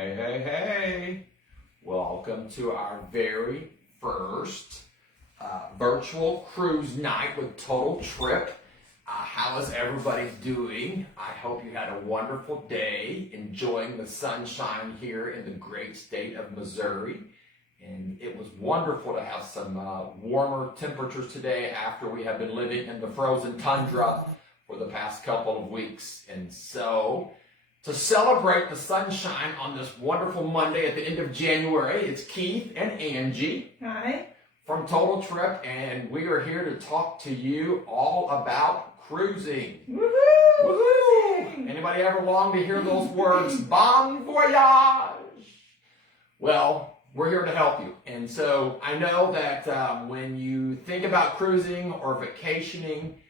Hey, hey, hey. Welcome to our very first virtual cruise night with Total Trip. How is everybody doing? I hope you had a wonderful day enjoying the sunshine here in the great state of Missouri. And it was wonderful to have some warmer temperatures today after we have been living in the frozen tundra for the past couple of weeks. And so, to celebrate the sunshine on this wonderful Monday at the end of January, it's Keith and Angie. Hi. From Total Trip, and we are here to talk to you all about cruising. Woohoo! Woohoo! Anybody ever long to hear those words, bon voyage? Well, we're here to help you. And so I know that when you think about cruising or vacationing,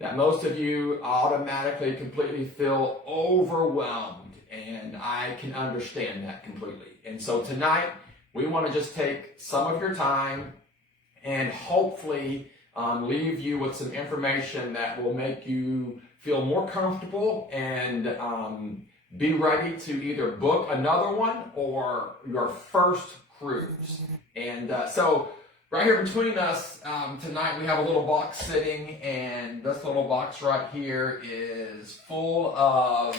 that most of you automatically completely feel overwhelmed, and I can understand that completely. And so tonight, we want to just take some of your time and hopefully leave you with some information that will make you feel more comfortable and be ready to either book another one or your first cruise. And so right here between us tonight, we have a little box sitting, and this little box right here is full of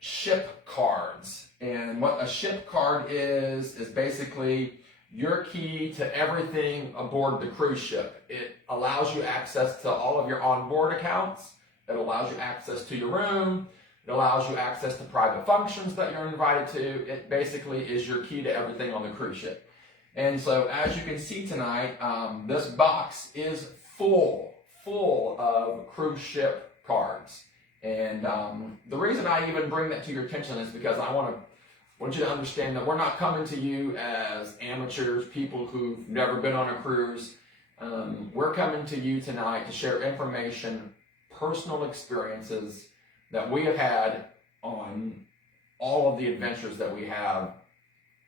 ship cards. And what a ship card is basically your key to everything aboard the cruise ship. It allows you access to all of your onboard accounts. It allows you access to your room. It allows you access to private functions that you're invited to. It basically is your key to everything on the cruise ship. And so, as you can see tonight, this box is full of cruise ship cards. And the reason I even bring that to your attention is because I want you to understand that we're not coming to you as amateurs, people who've never been on a cruise. We're coming to you tonight to share information, personal experiences that we have had on all of the adventures that we have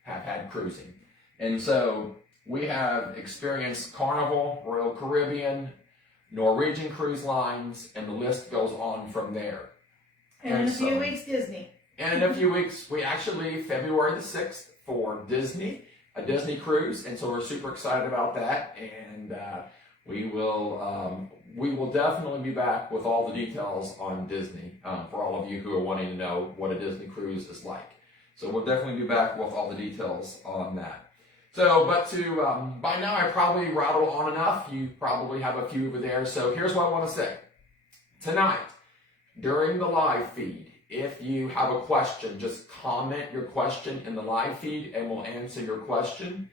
had cruising. And so we have experienced Carnival, Royal Caribbean, Norwegian Cruise Lines, and the list goes on from there. And in a few weeks, Disney. And in a few weeks, we actually leave February the 6th for Disney, a Disney cruise. And so we're super excited about that. And we will definitely be back with all the details on Disney for all of you who are wanting to know what a Disney cruise is like. So we'll definitely be back with all the details on that. So, but by now I probably rattled on enough. You probably have a few over there. So here's what I want to say. Tonight, during the live feed, if you have a question, just comment your question in the live feed and we'll answer your question.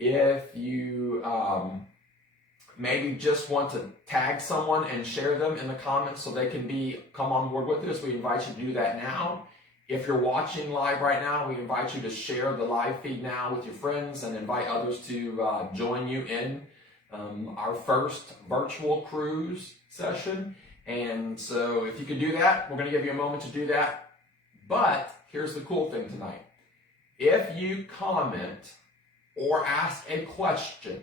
If you maybe just want to tag someone and share them in the comments so they can come on board with us, we invite you to do that now. If you're watching live right now, we invite you to share the live feed now with your friends and invite others to join you in our first virtual cruise session. And so if you could do that, we're going to give you a moment to do that. But here's the cool thing tonight. If you comment or ask a question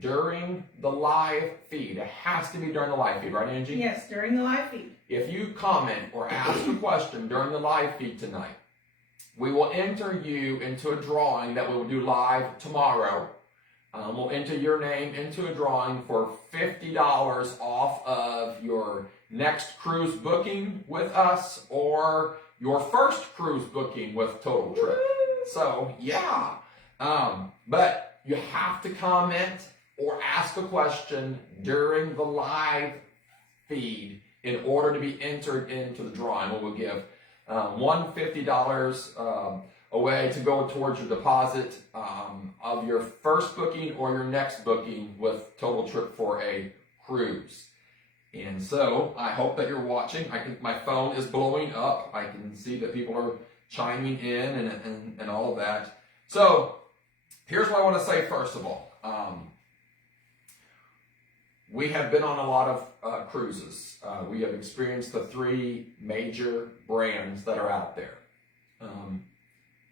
during the live feed, it has to be during the live feed, right, Angie? Yes, during the live feed. If you comment or ask a question during the live feed tonight, we will enter you into a drawing that we will do live tomorrow. We'll enter your name into a drawing for $50 off of your next cruise booking with us or your first cruise booking with Total Trip. So, yeah. But you have to comment or ask a question during the live feed in order to be entered into the drawing. We will give $150 away to go towards your deposit of your first booking or your next booking with Total Trip for a cruise. And so I hope that you're watching. My phone is blowing up. I can see that people are chiming in and all of that. So here's what I want to say first of all. We have been on a lot of cruises. We have experienced the three major brands that are out there.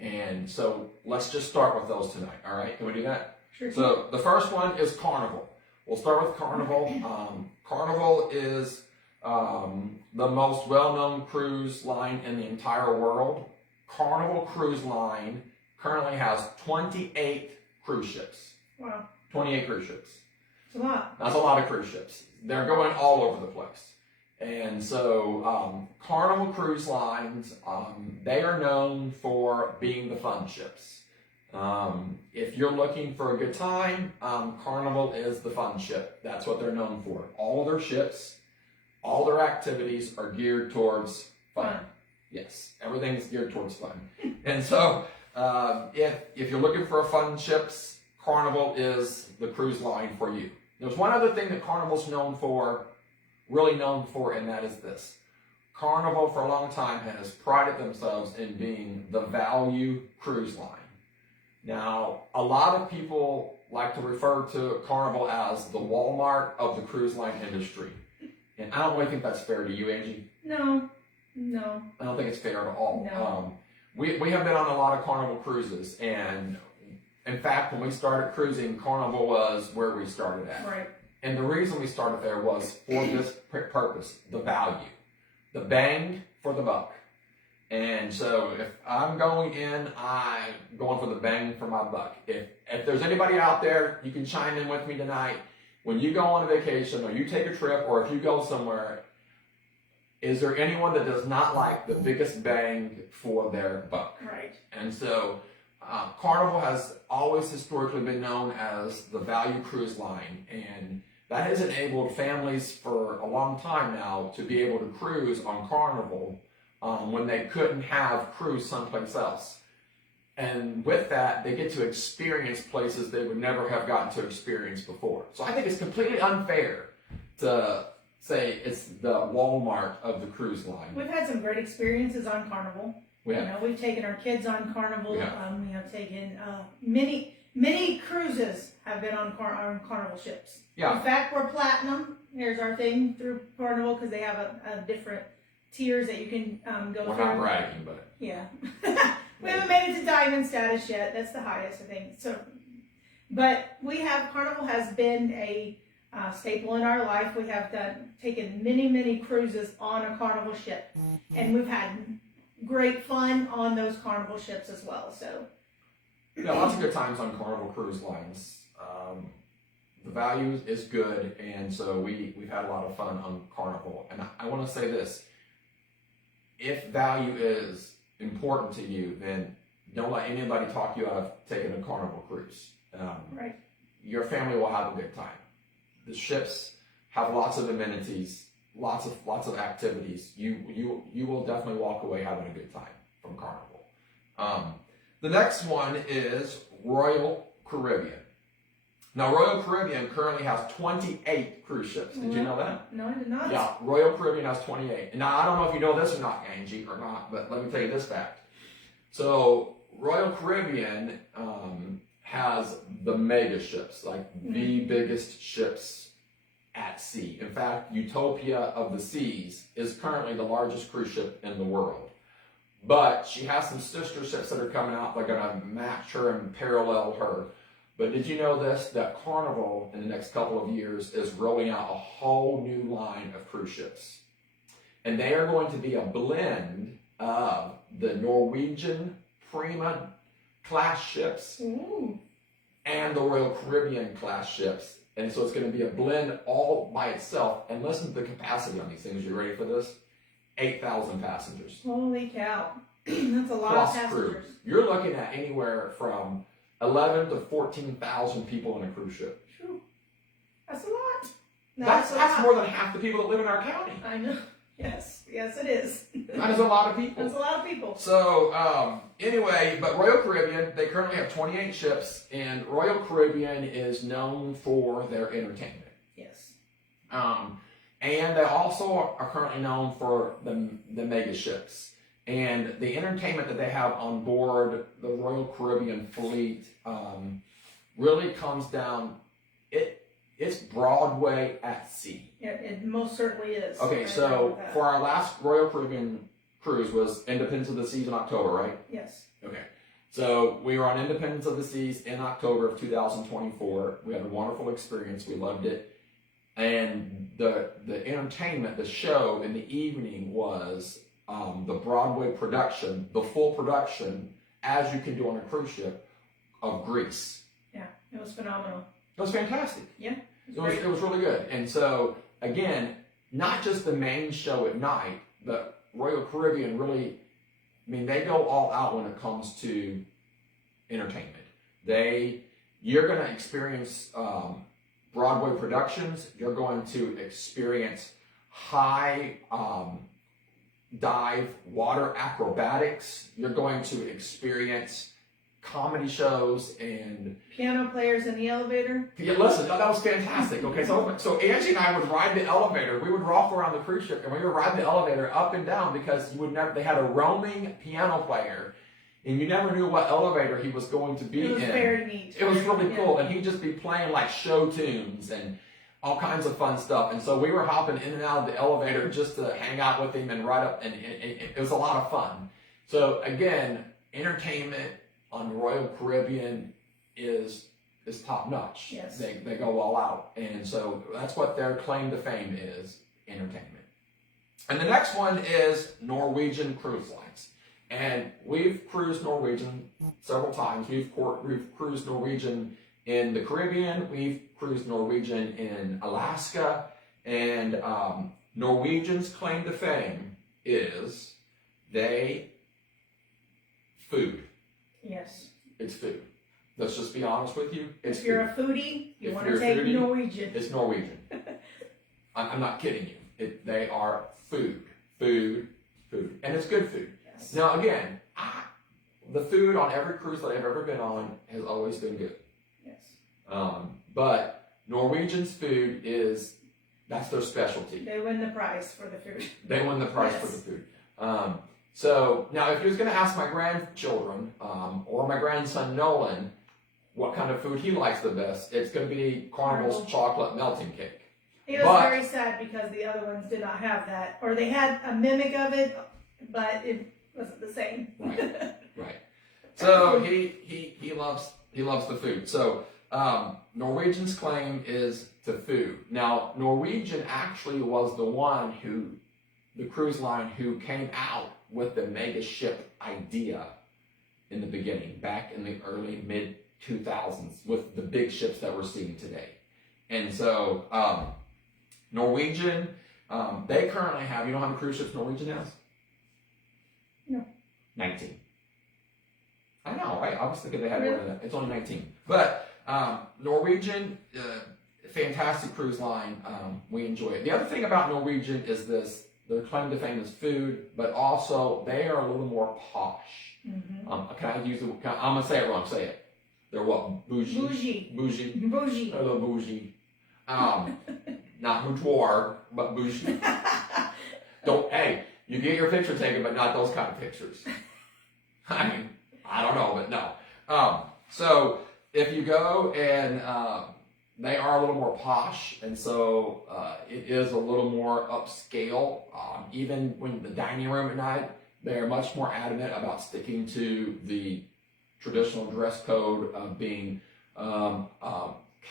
And so let's just start with those tonight, all right? Can we do that? Sure. So the first one is Carnival. We'll start with Carnival. Carnival is the most well-known cruise line in the entire world. Carnival Cruise Line currently has 28 cruise ships. Wow. 28 cruise ships. It's a lot. That's a lot of cruise ships. They're going all over the place. And so Carnival Cruise Lines, they are known for being the fun ships. If you're looking for a good time, Carnival is the fun ship. That's what they're known for. All of their ships, all their activities are geared towards fun. Yes, everything's geared towards fun. And so if you're looking for a fun ships, Carnival is the cruise line for you. There's one other thing that Carnival's really known for, and that is this. Carnival for a long time has prided themselves in being the value cruise line. Now, a lot of people like to refer to Carnival as the Walmart of the cruise line industry. And I don't really think that's fair to you, Angie. No. I don't think it's fair at all. No. We have been on a lot of Carnival cruises, and in fact, when we started cruising, Carnival was where we started at. Right. And the reason we started there was for this purpose, the value, the bang for the buck. And so if I'm going in, I'm going for the bang for my buck. If there's anybody out there, you can chime in with me tonight. When you go on a vacation or you take a trip or if you go somewhere, is there anyone that does not like the biggest bang for their buck? Right. And so Carnival has always historically been known as the value cruise line, and that has enabled families for a long time now to be able to cruise on Carnival when they couldn't have cruise someplace else. And with that, they get to experience places they would never have gotten to experience before. So I think it's completely unfair to say it's the Walmart of the cruise line. We've had some great experiences on Carnival. We've taken our kids on Carnival. We have taken many cruises have been on Carnival ships. Yeah. In fact, we're platinum. Here's our thing through Carnival because they have a different tiers that you can go through. We're not bragging, but yeah. We haven't made it to diamond status yet. That's the highest, I think. So, but Carnival has been a staple in our life. We have taken many cruises on a Carnival ship, and we've had great fun on those Carnival ships as well. So, yeah, lots of good times on Carnival cruise lines. The value is good, and so we've had a lot of fun on Carnival. And I want to say this: if value is important to you, then don't let anybody talk you out of taking a Carnival cruise. right. Your family will have a good time. The ships have lots of amenities, lots of activities. You will definitely walk away having a good time from Carnival. The next one is Royal Caribbean. Now, Royal Caribbean currently has 28 cruise ships. Did you know that? No, I did not. Yeah, Royal Caribbean has 28. Now, I don't know if you know this or not, Angie, or not, but let me tell you this fact. So, Royal Caribbean has the mega ships, like the biggest ships at sea. In fact, Utopia of the Seas is currently the largest cruise ship in the world. But she has some sister ships that are coming out that are going to match her and parallel her. But did you know this, that Carnival in the next couple of years is rolling out a whole new line of cruise ships. And they are going to be a blend of the Norwegian Prima class ships and the Royal Caribbean class ships. And so it's going to be a blend all by itself. And listen to the capacity on these things. You ready for this? 8,000 passengers. Holy cow. That's a lot Plus of passengers. crew. You're looking at anywhere from 11 to 14,000 people on a cruise ship. Whew. That's a lot. That's a lot. more than half the people that live in our county. I know. Yes, it is. That is a lot of people. That's a lot of people. So, anyway, but Royal Caribbean, they currently have 28 ships, and Royal Caribbean is known for their entertainment. Yes. And they also are currently known for the mega ships. And the entertainment that they have on board the Royal Caribbean fleet really comes down, it's Broadway at sea. Yeah, it most certainly is. Okay, so for our last Royal Caribbean cruise was Independence of the Seas in October, right? Yes. Okay. So we were on Independence of the Seas in October of 2024. We had a wonderful experience. We loved it. And the entertainment, the show in the evening was the Broadway production, the full production, as you can do on a cruise ship, of Grease. Yeah, it was phenomenal. It was fantastic. Yeah, It was really good. And so, again, not just the main show at night, but Royal Caribbean really, I mean, they go all out when it comes to entertainment. You're going to experience Broadway productions. You're going to experience high dive water acrobatics. You're going to experience comedy shows and piano players in the elevator. yeah, listen, that was fantastic. Okay, so Angie and I would ride the elevator. We would walk around the cruise ship and we would ride the elevator up and down because you would never. They had a roaming piano player, and you never knew what elevator he was going to be in. It was very neat. It was really cool, and he'd just be playing like show tunes and all kinds of fun stuff. And so we were hopping in and out of the elevator just to hang out with him and ride up, and it was a lot of fun. So again, entertainment on Royal Caribbean is top notch. Yes. They go all out. And so that's what their claim to fame is, entertainment. And the next one is Norwegian Cruise Lines. And we've cruised Norwegian several times. We've cruised Norwegian in the Caribbean. We've cruised Norwegian in Alaska. And Norwegian's claim to fame is food. Yes. It's food. Let's just be honest with you. It's If you're food. a foodie, you If want you're to a take foodie, Norwegian. It's Norwegian. I'm not kidding you. They are food. Food. Food. And it's good food. Yes. Now, again, the food on every cruise that I've ever been on has always been good. Yes. But Norwegian's food that's their specialty. They win the prize for the food. They win the prize for the food. So now if you was going to ask my grandchildren or my grandson Nolan what kind of food he likes the best, it's going to be Carnival's chocolate melting cake. It was very sad because the other ones did not have that, or they had a mimic of it, but it wasn't the same. Right. So he loves the food. So Norwegian's claim is to food. Now Norwegian actually was the cruise line who came out with the mega ship idea in the beginning, back in the early mid 2000s, with the big ships that we're seeing today. And so Norwegian, they currently have, you know how many cruise ships Norwegian has? No. 19. I know, right? I was thinking they had more than that. It's only 19. But Norwegian, fantastic cruise line. We enjoy it. The other thing about Norwegian is this. Their claim to fame is food, but also they are a little more posh. Mm-hmm. Can I use I'm going to say it wrong. Say it. They're what? Bougie. Bougie. Bougie. Bougie. They're a little bougie. Not boudoir, but bougie. Hey, you get your picture taken, but not those kind of pictures. I mean, I don't know, but no. So if you go and they are a little more posh, and so it is a little more upscale. Even when the dining room at night, they are much more adamant about sticking to the traditional dress code of being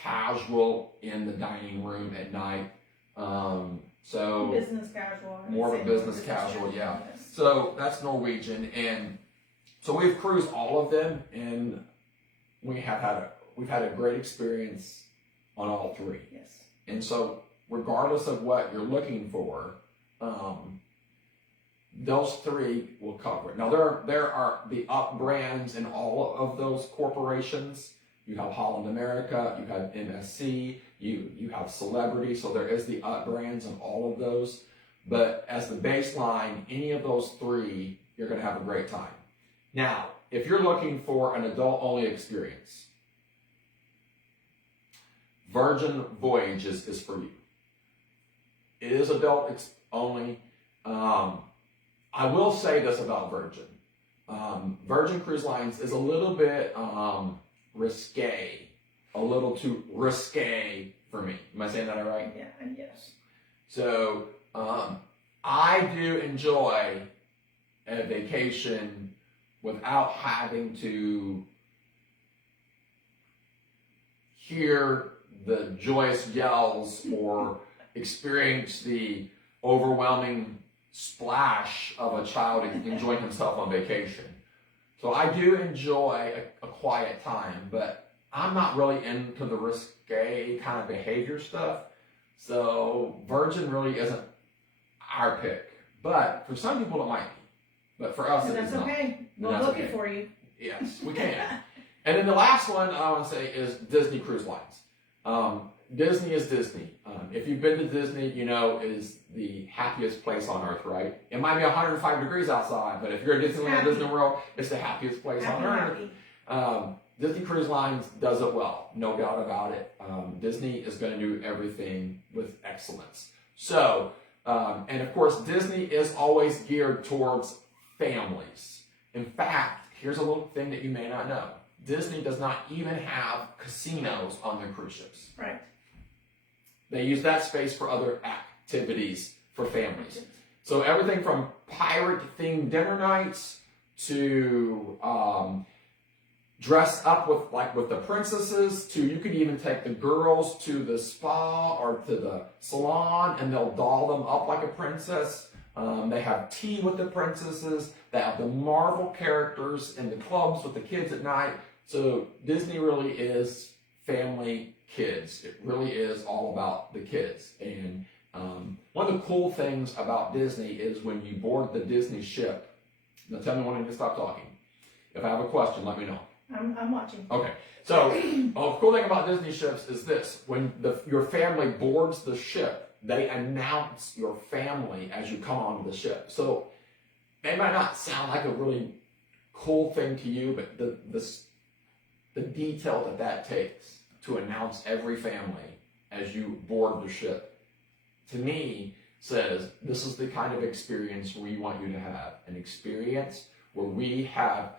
casual in the dining room at night. So business casual. More of a business casual, yeah. Yes. So that's Norwegian, and so we've cruised all of them, and we've had a great experience on all three. Yes. And so regardless of what you're looking for, those three will cover it. Now there are the up brands in all of those corporations. You have Holland America, you have MSC, you have Celebrity, so there is the up brands in all of those. But as the baseline, any of those three, you're going to have a great time. Now, if you're looking for an adult-only experience, Virgin Voyages is for you. It is adult only. I will say this about Virgin. Virgin Cruise Lines is a little bit risque, a little too risque for me. Am I saying that all right? Yeah, yes. So I do enjoy a vacation without having to hear the joyous yells or experience the overwhelming splash of a child enjoying himself on vacation. So I do enjoy a quiet time, but I'm not really into the risque kind of behavior stuff. So Virgin really isn't our pick. But for some people it might be. But for us And it that's is not. okay. We'll That's book okay. it for you. Yes, we can. And then the last one I want to say is Disney Cruise Lines. Disney is Disney. If you've been to Disney, you know it is the happiest place on earth, right? It might be 105 degrees outside, but if you're at Disneyland, Happy. Disney World, it's the happiest place on earth. Disney Cruise Lines does it well, no doubt about it. Disney is going to do everything with excellence. So, and of course, Disney is always geared towards families. In fact, here's a little thing that you may not know. Disney does not even have casinos on their cruise ships. Right. They use that space for other activities for families. So everything from pirate-themed dinner nights to dress up with the princesses to you could even take the girls to the spa or to the salon and they'll doll them up like a princess. They have tea with the princesses. They have the Marvel characters in the clubs with the kids at night. So Disney really is family kids. It really is all about the kids. And one of the cool things about Disney is when you board the Disney ship. Now tell me when I need to stop talking. If I have a question, let me know. I'm watching. Okay. So the cool thing about Disney ships is this. When your family boards the ship, they announce your family as you come onto the ship. So they might not sound like a really cool thing to you, but the detail that takes to announce every family as you board the ship, to me, says this is the kind of experience we want you to have. An experience where we have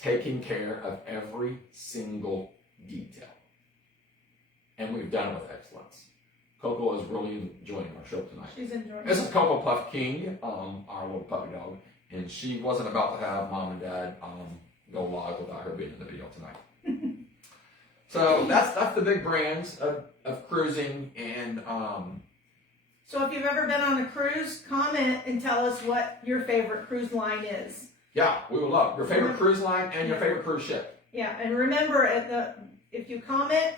taken care of every single detail. And we've done it with excellence. Coco is really enjoying our show tonight. She's enjoying This it. is Coco Puff King, our little puppy dog, and she wasn't about to have mom and dad go live without her being in the video tonight. So that's the big brands of cruising. And So if you've ever been on a cruise, comment and tell us what your favorite cruise line is. yeah, we would love your favorite cruise line and your favorite cruise ship. Yeah, and remember if you comment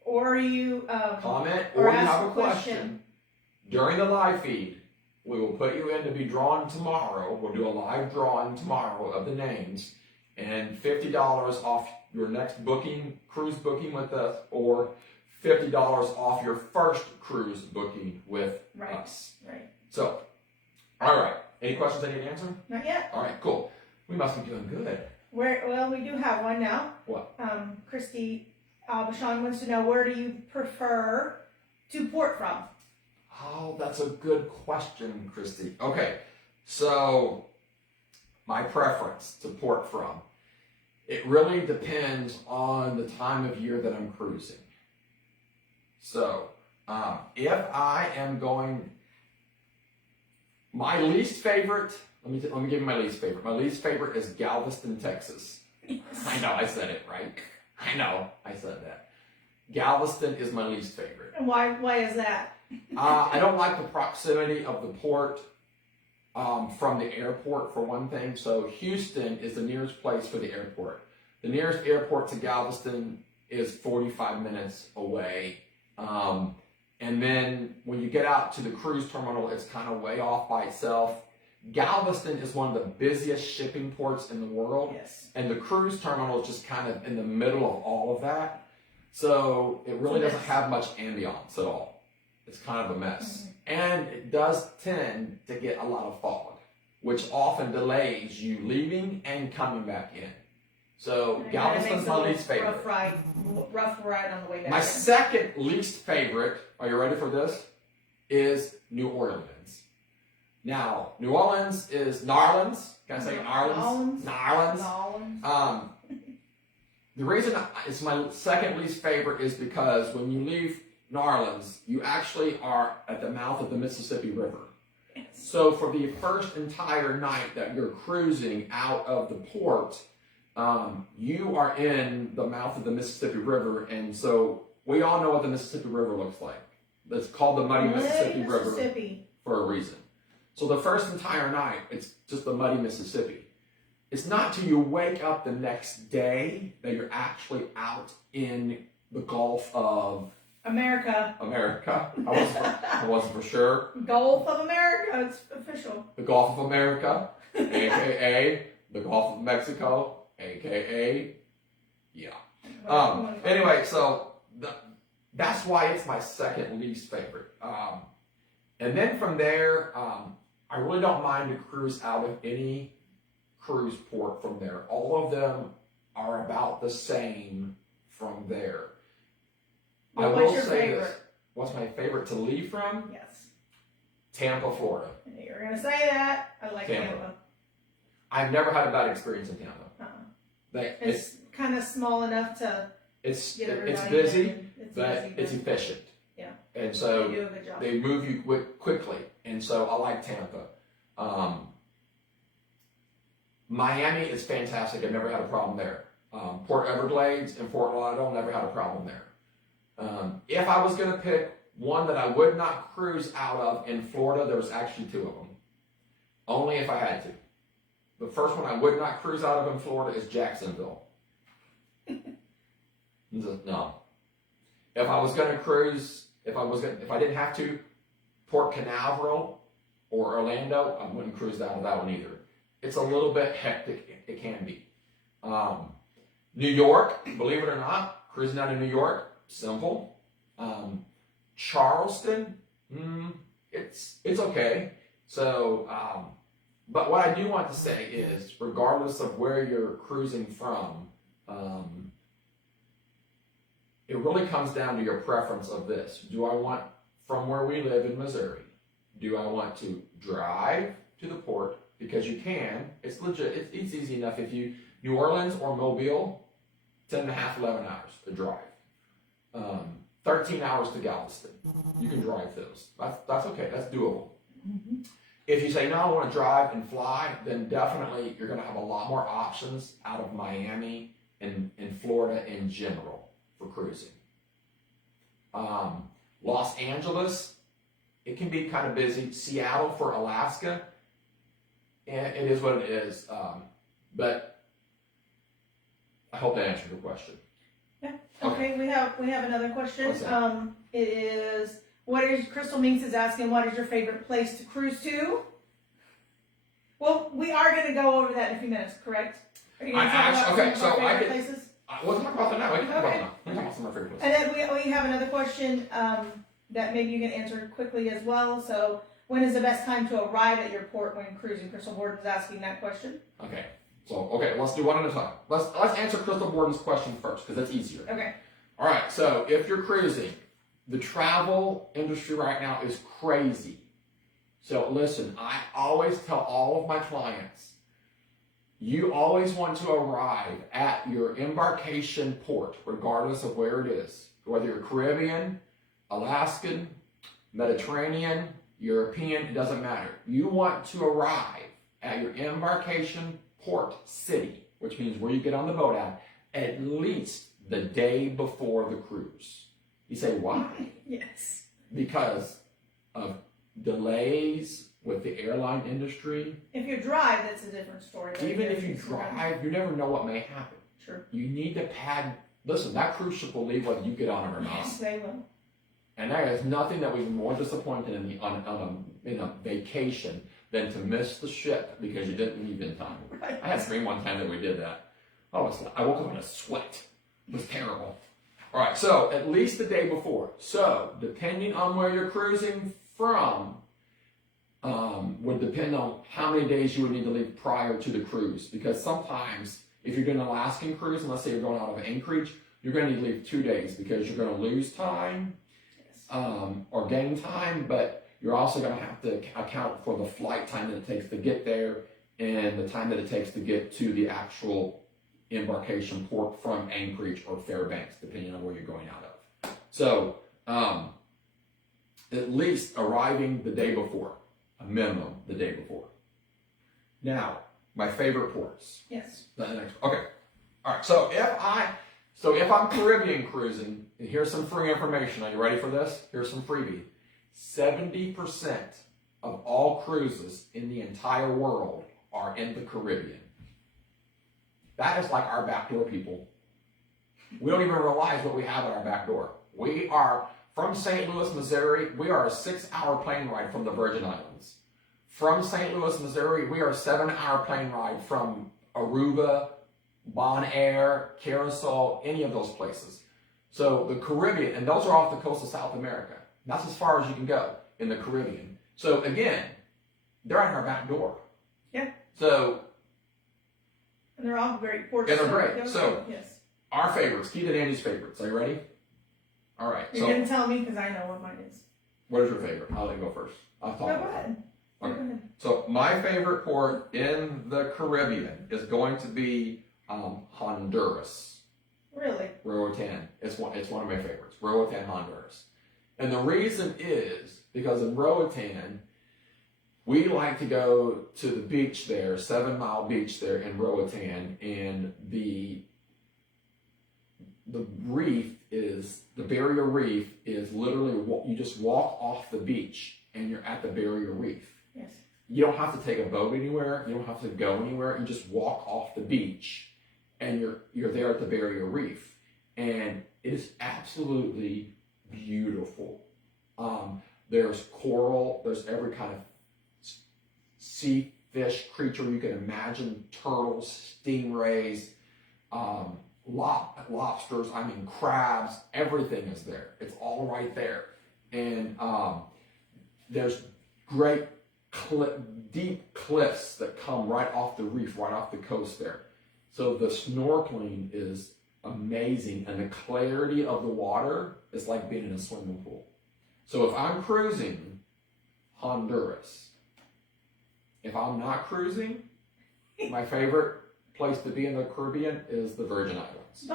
or you Comment or or you ask have a a question question. during the live feed. We will put you in to be drawn tomorrow. We'll do a live drawing tomorrow of the names, and $50 off your next cruise booking with us, or $50 off your first cruise booking with us. Right. So, all right. Any questions I need to answer? Not yet. All right, cool. We must be doing good. Well, we do have one now. What? Christy Albashon wants to know, where do you prefer to port from? Oh, that's a good question, Christy. Okay, so my preference to port from, it really depends on the time of year that I'm cruising. So, if I am going, my least favorite, let me give you my least favorite. My least favorite is Galveston, Texas. I know, I said it right. I know, I said that. Galveston is my least favorite. And why is that? I don't like the proximity of the port from the airport, for one thing. So Houston is the nearest place for the airport. The nearest airport to Galveston is 45 minutes away. And then when you get out to the cruise terminal, it's kind of way off by itself. Galveston is one of the busiest shipping ports in the world. Yes. And the cruise terminal is just kind of in the middle of all of that. So it really doesn't have much ambiance at all. It's kind of a mess. And it does tend to get a lot of fog, which often delays you leaving and coming back in. So Galveston's my least favorite. Rough ride on the way back. My second least favorite, are you ready for this? Is New Orleans. Now, New Orleans is Narlands. Can I say Narlands? Narlands. The reason it's my second least favorite is because when you leave Narlands, you actually are at the mouth of the Mississippi River. Yes. So for the first entire night that you're cruising out of the port, you are in the mouth of the Mississippi River, and so we all know what the Mississippi River looks like. It's called the Muddy Mississippi River for a reason. So the first entire night, it's just the muddy Mississippi. It's not till you wake up the next day that you're actually out in the Gulf of America. I wasn't for sure. Gulf of America, it's official. The Gulf of America, aka the Gulf of Mexico, aka Anyway, so that's why it's my second least favorite. And then from there, I really don't mind to cruise out of any cruise port from there. All of them are about the same from there. Well, what's your favorite? What's my favorite to leave from? Yes. Tampa, Florida. I knew you were going to say that. I like Tampa. I've never had a bad experience in Tampa. It's kind of small enough to it's get busy, but it's efficient. Yeah. And so they do a good job. They move you quickly. And so I like Tampa. Miami is fantastic. I've never had a problem there. Port Everglades and Fort Lauderdale, never had a problem there. If I was going to pick one that I would not cruise out of in Florida, there was actually two of them. Only if I had to. The first one I would not cruise out of in Florida is Jacksonville. No. If I was going to cruise, if I didn't have to, Port Canaveral or Orlando, I wouldn't cruise out of that one either. It's a little bit hectic. It can be. New York, believe it or not, cruising out of New York, simple. Charleston, it's okay. So, but what I do want to say is, regardless of where you're cruising from, it really comes down to your preference of this. Do I want, from where we live in Missouri, do I want to drive to the port? Because you can. It's legit. It's easy enough. If you, New Orleans or Mobile, 10 and a half, 11 hours to drive. 13 hours to Galveston. You can drive those. That's okay. That's doable. Mm-hmm. If you say, no, I want to drive and fly, then definitely you're going to have a lot more options out of Miami and Florida in general for cruising. Los Angeles, it can be kind of busy. Seattle for Alaska, and it is what it is. But I hope that answered your question. Yeah. Okay. We have another question. What's that? It is, Crystal Minks is asking, what is your favorite place to cruise to? Well, we are going to go over that in a few minutes, correct? Are you going to talk about some of our favorite places? We'll talk about that now. We can talk about that now. We can talk about some of our favorite And places. then we have another question that maybe you can answer quickly as well. So, when is the best time to arrive at your port when cruising? Crystal Borden is asking that question. Okay. So, let's do one at a time. Let's answer Crystal Borden's question first, because that's easier. Okay. All right. So, if you're cruising, the travel industry right now is crazy. So, listen, I always tell all of my clients, you always want to arrive at your embarkation port, regardless of where it is. Whether you're Caribbean, Alaskan, Mediterranean, European, it doesn't matter. You want to arrive at your embarkation port city, which means where you get on the boat at least the day before the cruise. You say, why? Yes. Because of delays with the airline industry. If you drive, that's a different story. Even if you drive, you never know what may happen. Sure. You need to pad. Listen, that cruise ship will leave whether you get on it or not. Yes, they will. And there is nothing that would be more disappointing in a vacation than to miss the ship because you didn't leave in time. Right. I had a dream one time that we did that. I woke up in a sweat. It was terrible. All right, so at least the day before. So depending on where you're cruising from, would depend on how many days you would need to leave prior to the cruise. Because sometimes, if you're doing an Alaskan cruise, and let's say you're going out of Anchorage, you're going to need to leave 2 days because you're going to lose time or gain time, but you're also going to have to account for the flight time that it takes to get there and the time that it takes to get to the actual embarkation port from Anchorage or Fairbanks, depending on where you're going out of. So, at least arriving the day before, a minimum the day before. Now, my favorite ports. Yes. Okay. All right. So if I'm Caribbean cruising, and here's some free information. Are you ready for this? Here's some freebie. 70% of all cruises in the entire world are in the Caribbean. That is like our back door, people. We don't even realize what we have at our back door. We are from St. Louis, Missouri. We are a 6-hour plane ride from the Virgin Islands. From St. Louis, Missouri, we are a 7-hour plane ride from Aruba, Bonaire, Curacao, any of those places. So the Caribbean, and those are off the coast of South America. That's as far as you can go in the Caribbean. So again, they're at our back door. Yeah. So. And they're all very ports. And they're great. So, yes. Our favorites, Keith and Andy's favorites. Are you ready? All right. You're going to tell me because I know what mine is. What is your favorite? I'll let you go first. I'll talk. No, go ahead. Okay. Go ahead. So my favorite port in the Caribbean is going to be Honduras. Really? Roatan. It's one of my favorites. Roatan, Honduras. And the reason is because in Roatan, we like to go to the beach there, 7 Mile Beach there in Roatan, and the barrier reef is literally, you just walk off the beach and you're at the barrier reef. Yes. You don't have to take a boat anywhere. You don't have to go anywhere. You just walk off the beach and you're there at the barrier reef. And it is absolutely beautiful. There's coral, there's every kind of sea fish creature you can imagine, turtles, stingrays, lobsters, crabs, everything is there. It's all right there. And there's great deep cliffs that come right off the reef, right off the coast there. So the snorkeling is amazing, and the clarity of the water is like being in a swimming pool. So if I'm cruising, Honduras. If I'm not cruising, my favorite place to be in the Caribbean is the Virgin Islands.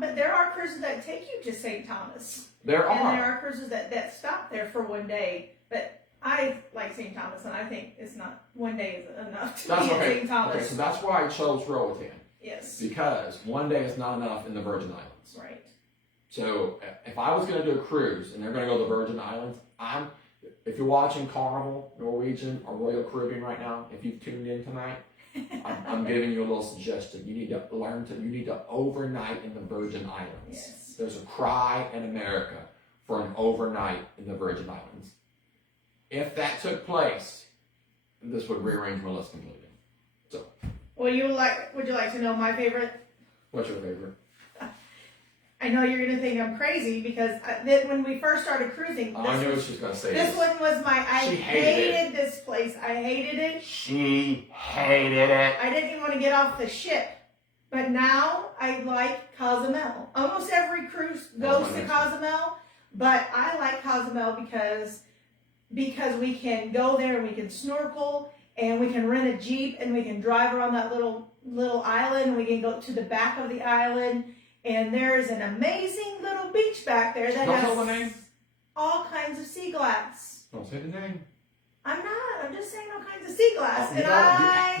But there are cruises that take you to St. Thomas. There And are. there are cruises that stop there for one day. But I like St. Thomas, and I think it's not one day is enough to be at St. Thomas. Okay, so that's why I chose Roatan. Yes. Because one day is not enough in the Virgin Islands. Right. So if I was going to do a cruise and they're going to go to the Virgin Islands, if you're watching Carnival, Norwegian, or Royal Caribbean right now, if you've tuned in tonight, I'm giving you a little suggestion. You need to overnight in the Virgin Islands. Yes. There's a cry in America for an overnight in the Virgin Islands. If that took place, this would rearrange my list completely. So. Well, would you like to know my favorite? What's your favorite? I know you're going to think I'm crazy because when we first started cruising, I knew she was going to say this one was I hated this place. I hated it. She hated it. I didn't even want to get off the ship. But now I like Cozumel. Almost every cruise goes to Cozumel, but I like Cozumel because we can go there and we can snorkel and we can rent a Jeep and we can drive around that little island. And we can go to the back of the island. And there's an amazing little beach back there that Don't tell the name. All kinds of sea glass. Don't say the name. I'm not. I'm just saying all kinds of sea glass.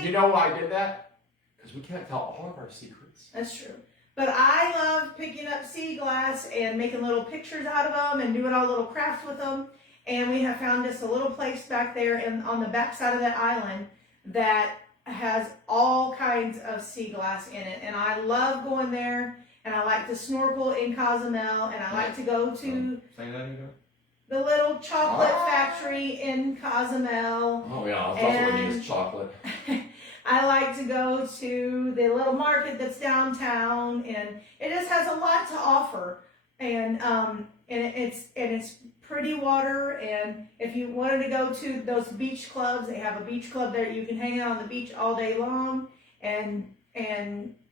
You know why I did that? Because we can't tell all of our secrets. That's true. But I love picking up sea glass and making little pictures out of them and doing all little crafts with them. And we have found just a little place back there on the back side of that island that has all kinds of sea glass in it. And I love going there. And I like to snorkel in Cozumel, and I like to go to the little chocolate factory in Cozumel. Oh yeah, that's what we use, chocolate. I like to go to the little market that's downtown, and it just has a lot to offer. And it's pretty water. And if you wanted to go to those beach clubs, they have a beach club there. You can hang out on the beach all day long, and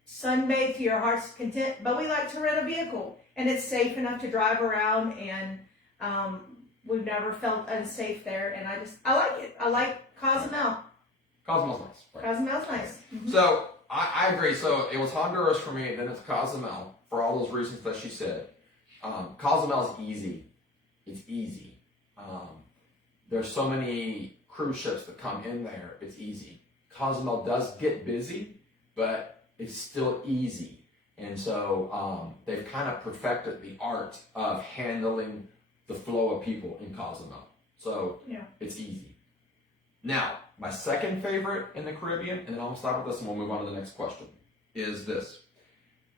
sunbathe to your heart's content, but we like to rent a vehicle, and it's safe enough to drive around, and we've never felt unsafe there, and I like it. I like Cozumel. Cozumel's nice. Right. Cozumel's nice. Mm-hmm. So I agree. So it was Honduras for me, then it's Cozumel for all those reasons that she said. Cozumel's easy. It's easy. There's so many cruise ships that come in there. It's easy. Cozumel does get busy, but it's still easy. And so they've kind of perfected the art of handling the flow of people in Cozumel. So it's easy. Now, my second favorite in the Caribbean, and then I'll stop with this and we'll move on to the next question, is this.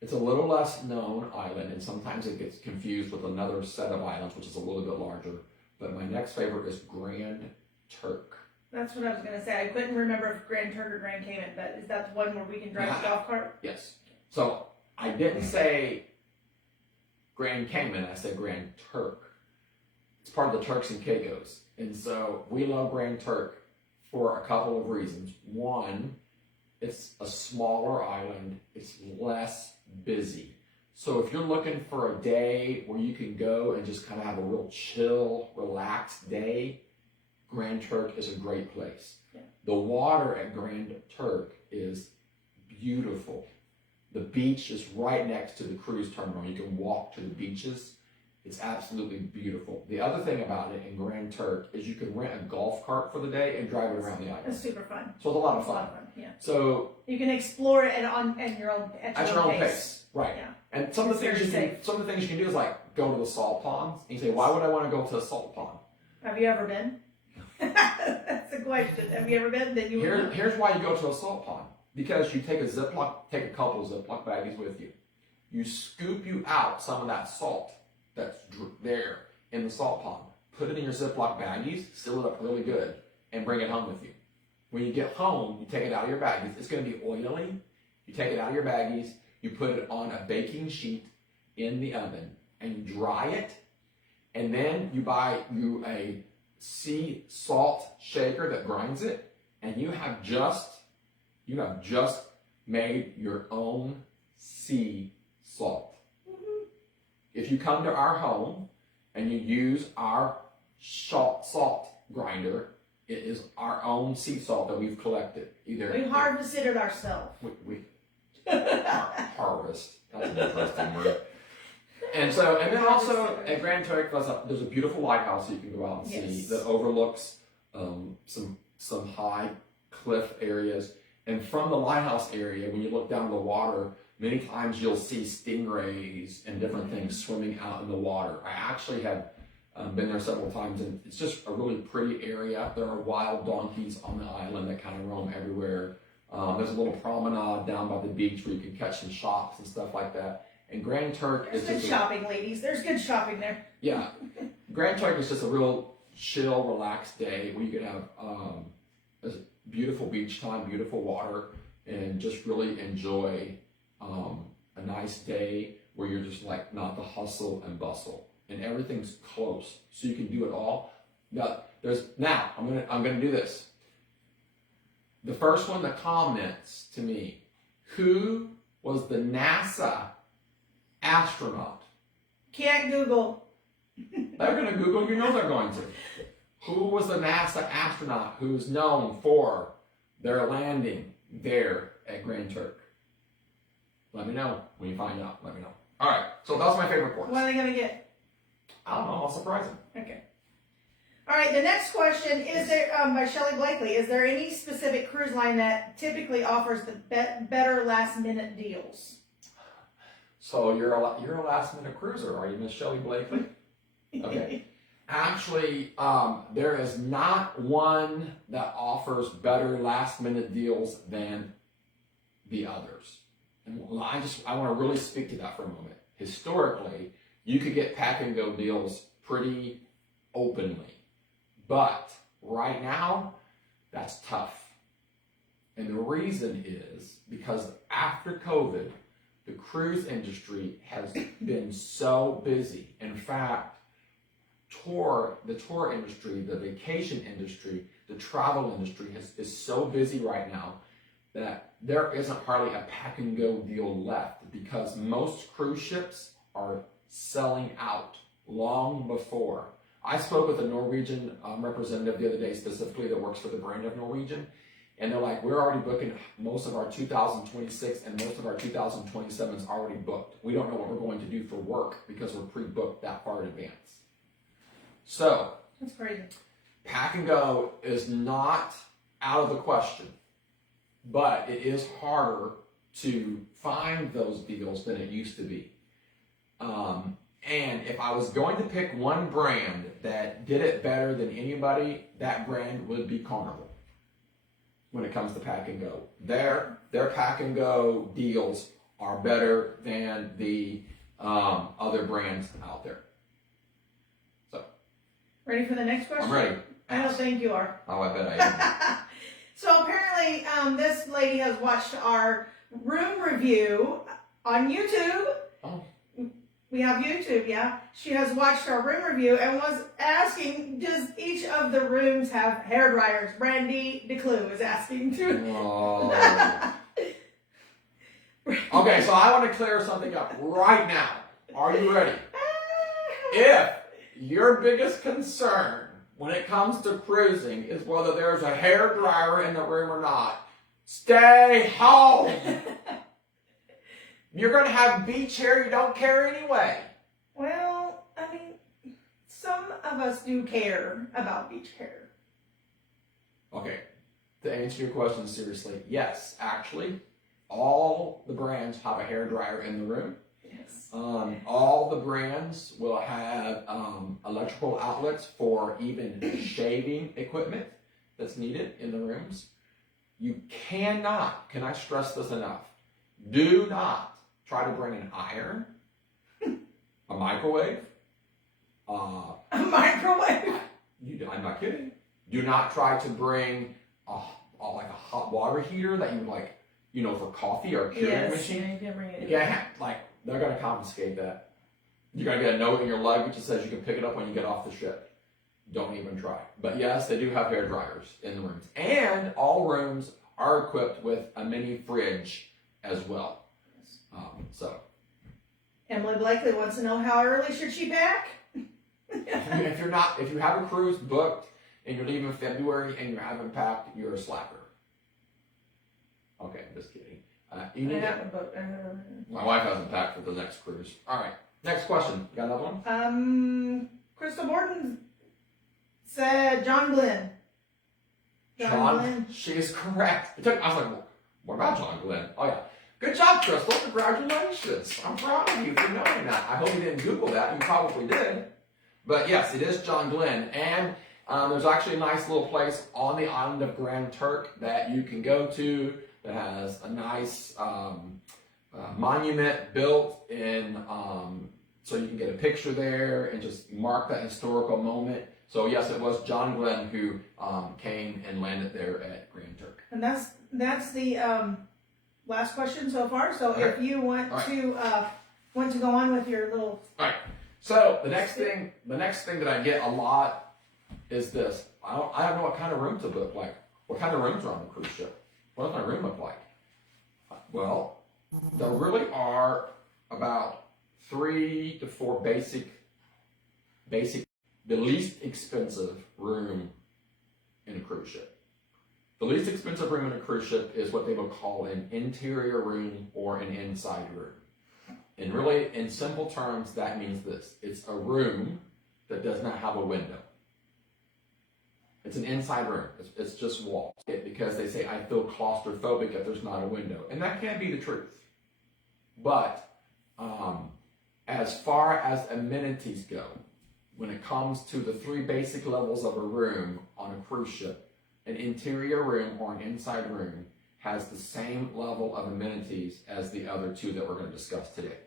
It's a little less known island, and sometimes it gets confused with another set of islands, which is a little bit larger. But my next favorite is Grand Turk. That's what I was gonna say. I couldn't remember if Grand Turk or Grand Cayman, but is that the one where we can drive a golf cart? Yes. So I didn't say Grand Cayman, I said Grand Turk. It's part of the Turks and Caicos. And so we love Grand Turk for a couple of reasons. One, it's a smaller island, it's less busy. So if you're looking for a day where you can go and just kind of have a real chill, relaxed day, Grand Turk is a great place. Yeah. The water at Grand Turk is beautiful. The beach is right next to the cruise terminal. You can walk to the beaches. It's absolutely beautiful. The other thing about it in Grand Turk is you can rent a golf cart for the day and drive it around the island. It's super fun. So it's a lot of It's a lot fun. of fun, yeah. So You can explore it at your own pace. right? Yeah. And some of the It's things very you can do is like go to the salt ponds. And you say, why would I want to go to a salt pond? Have you ever been? That's the question. Have you ever been? Then you would know. Here's why you go to a salt pond. Because you take a couple of Ziploc baggies with you. You scoop you out some of that salt that's there in the salt pond. Put it in your Ziploc baggies, seal it up really good, and bring it home with you. When you get home, you take it out of your baggies. It's going to be oily. You take it out of your baggies, you put it on a baking sheet in the oven, and you dry it, and then you buy you a sea salt shaker that grinds it, and you have just made your own sea salt. Mm-hmm. If you come to our home and you use our salt grinder, it is our own sea salt that we've collected. Either We harvested it ourselves. we harvest. That's an interesting word. And then also at Grand Turk, there's a beautiful lighthouse you can go out and see Yes. that overlooks some high cliff areas. And from the lighthouse area, when you look down the water, many times you'll see stingrays and different things swimming out in the water. I actually have been there several times, and it's just a really pretty area. There are wild donkeys on the island that kind of roam everywhere. There's a little promenade down by the beach where you can catch some shops and stuff like that. And Grand Turk There's is good just shopping, ladies. There's good shopping there. yeah, Grand Turk is just a real chill, relaxed day where you can have a beautiful beach time, beautiful water, and just really enjoy a nice day where you're just like not the hustle and bustle, and everything's close, so you can do it all. Now I'm gonna do this. The first one that comments to me, who was the NASA astronaut? Can't Google. They're going to Google, you know they're going to. Who was the NASA astronaut who's known for their landing there at Grand Turk? Let me know when you find out. Let me know. All right, so that's my favorite course. What are they going to get? I don't know. I'll surprise them. Okay. All right, the next question is there by Shelley Blakely. Is there any specific cruise line that typically offers the better last minute deals? So you're a last minute cruiser, are you, Miss Shelley Blakely? Okay. Actually, there is not one that offers better last minute deals than the others. And I want to really speak to that for a moment. Historically, you could get pack and go deals pretty openly. But right now, that's tough. And the reason is because after COVID, the cruise industry has been so busy. In fact, the tour industry, the vacation industry, the travel industry is so busy right now that there isn't hardly a pack and go deal left, because most cruise ships are selling out long before. I spoke with a Norwegian representative the other day specifically that works for the brand of Norwegian, and they're like, we're already booking most of our 2026 and most of our 2027 is already booked. We don't know what we're going to do for work because we're pre-booked that far in advance. So, That's crazy. pack and go is not out of the question, but it is harder to find those deals than it used to be. And if I was going to pick one brand that did it better than anybody, that brand would be Carnival. when it comes to pack and go. Their pack and go deals are better than the other brands out there. So, Ready for the next question? I'm ready. I don't think you are. Oh, I bet I am. So apparently, this lady has watched our room review on YouTube. Oh. We have YouTube, yeah. She has watched our room review and was asking, does each of the rooms have hair dryers? Brandy DeClue is asking too. Oh. Okay, so I want to clear something up right now. Are you ready? If your biggest concern when it comes to cruising is whether there's a hair dryer in the room or not, stay home. You're going to have beach hair you don't care anyway. Well, I mean, some of us do care about beach hair. Okay, to answer your question seriously, yes, actually, all the brands have a hair dryer in the room. Yes. All the brands will have electrical outlets for even shaving equipment that's needed in the rooms. You cannot, can I stress this enough, do not try to bring an iron, a microwave. A microwave? I'm not kidding. Do not try to bring like a hot water heater that you like, you know, for coffee or a Keurig machine. Yeah, you can bring it. Yeah, like they're gonna confiscate that. You're gonna get a note in your luggage that says you can pick it up when you get off the ship. Don't even try. But yes, they do have hair dryers in the rooms, and all rooms are equipped with a mini fridge as well. So, Emily Blakely wants to know how early should she pack? if you have a cruise booked and you're leaving February and you haven't packed, you're a slacker. Okay, just kidding. My wife hasn't packed for the next cruise. All right, next question. You got another one? Crystal Borden said John Glenn. John Glenn. She is correct. I was like, what about John Glenn? Oh yeah. Good job, Crystal. Congratulations. I'm proud of you for knowing that. I hope you didn't Google that. You probably did. But yes, it is John Glenn. And there's actually a nice little place on the island of Grand Turk that you can go to that has a nice monument built in, so you can get a picture there and just mark that historical moment. So yes, it was John Glenn who came and landed there at Grand Turk. And that's the last question so far. So if you want to go on with your little. All right. So the next thing that I get a lot is this. I don't know what kind of room to book. Like, what kind of rooms are on the cruise ship? What does my room look like? Well, there really are about 3 to 4 basic, the least expensive room in a cruise ship. The least expensive room in a cruise ship is what they would call an interior room or an inside room. And really, in simple terms, that means this. It's a room that does not have a window. It's an inside room. It's just walls. Because they say, I feel claustrophobic if there's not a window. And that can be the truth. But as far as amenities go, when it comes to the 3 basic levels of a room on a cruise ship, an interior room or an inside room has the same level of amenities as the other 2 that we're going to discuss today.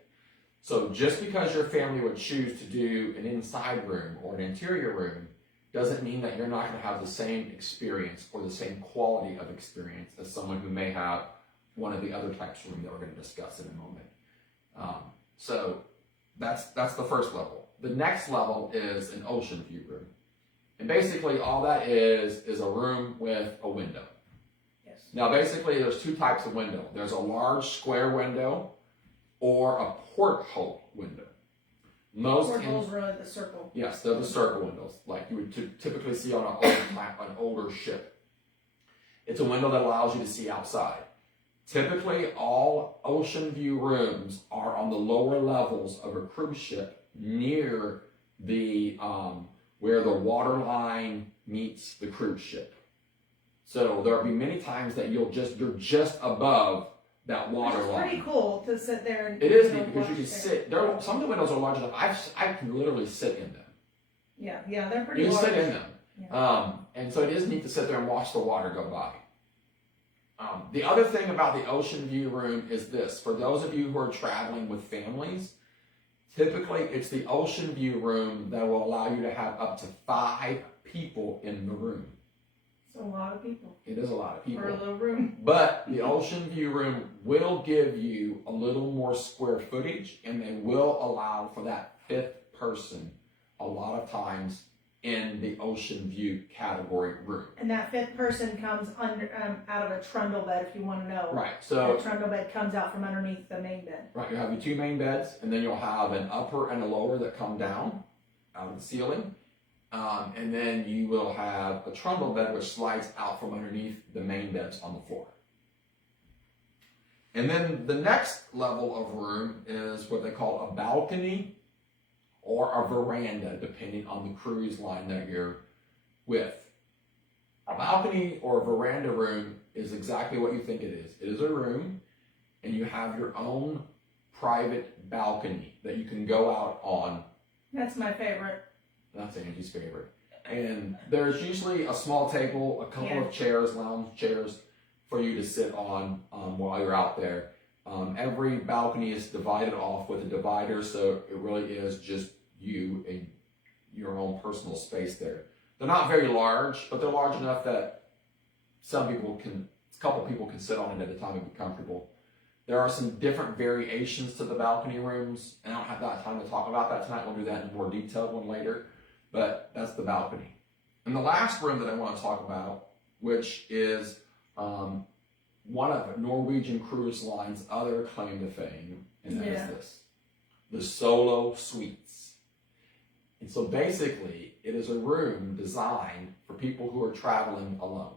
So just because your family would choose to do an inside room or an interior room doesn't mean that you're not going to have the same experience or the same quality of experience as someone who may have one of the other types of room that we're going to discuss in a moment. So that's the first level. The next level is an ocean view room. And basically all that is a room with a window. Yes. Now basically there's 2 types of window. There's a large square window or a porthole window. Porthole's really the circle. Yes, they're the circle windows, like you would typically see on an older ship. It's a window that allows you to see outside. Typically, all ocean view rooms are on the lower levels of a cruise ship near the where the water line meets the cruise ship. So there'll be many times that you're just above that water line. It's pretty cool to sit there and. It is neat because you can sit. Some of the windows are large enough. I can literally sit in them. Yeah, they're pretty You can large. sit in them. Yeah. And so it is neat to sit there and watch the water go by. The other thing about the ocean view room is this. For those of you who are traveling with families, typically it's the ocean view room that will allow you to have up to 5 people in the room. It's a lot of people It is a lot of people. for a little room. But the ocean view room will give you a little more square footage, and they will allow for that 5th person a lot of times in the ocean view category room. And that 5th person comes under out of a trundle bed, if you want to know. Right. So the trundle bed comes out from underneath the main bed. right, you have your 2 main beds, and then you'll have an upper and a lower that come down out of the ceiling. And then you will have a trundle bed which slides out from underneath the main beds on the floor. And then the next level of room is what they call a balcony or a veranda, depending on the cruise line that you're with. A balcony or a veranda room is exactly what you think it is. It is a room, and you have your own private balcony that you can go out on. That's my favorite. That's Angie's favorite. And there's usually a small table, a couple of chairs, lounge chairs, for you to sit on while you're out there. Every balcony is divided off with a divider, so it really is just you and your own personal space there. They're not very large, but they're large enough that a couple people can sit on it at a time and be comfortable. There are some different variations to the balcony rooms, and I don't have that time to talk about that tonight. We'll do that in a more detailed one later, but that's the balcony. And the last room that I want to talk about, which is one of Norwegian Cruise Line's other claim to fame, and that is this: the solo suites. And so basically, it is a room designed for people who are traveling alone.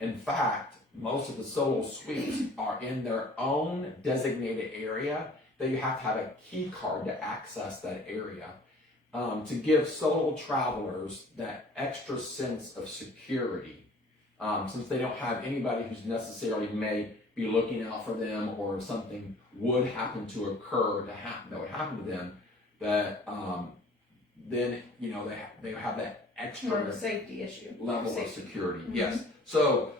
In fact, most of the solo suites are in their own designated area that you have to have a key card to access that area to give solo travelers that extra sense of security. Since they don't have anybody who's necessarily may be looking out for them, or if something would happen to occur that would happen to them, that then they have that extra More of a safety issue. level of security. Mm-hmm. Yes. So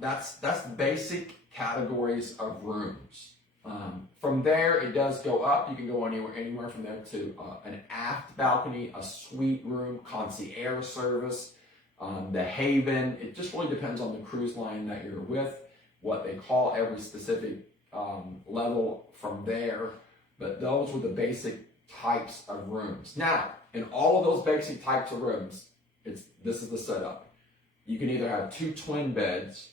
that's the basic categories of rooms. From there, it does go up. You can go anywhere from there to an aft balcony, a suite room, concierge service, the haven. It just really depends on the cruise line that you're with, what they call every specific level from there. But those were the basic types of rooms. Now, in all of those basic types of rooms, this is the setup. You can either have 2 twin beds,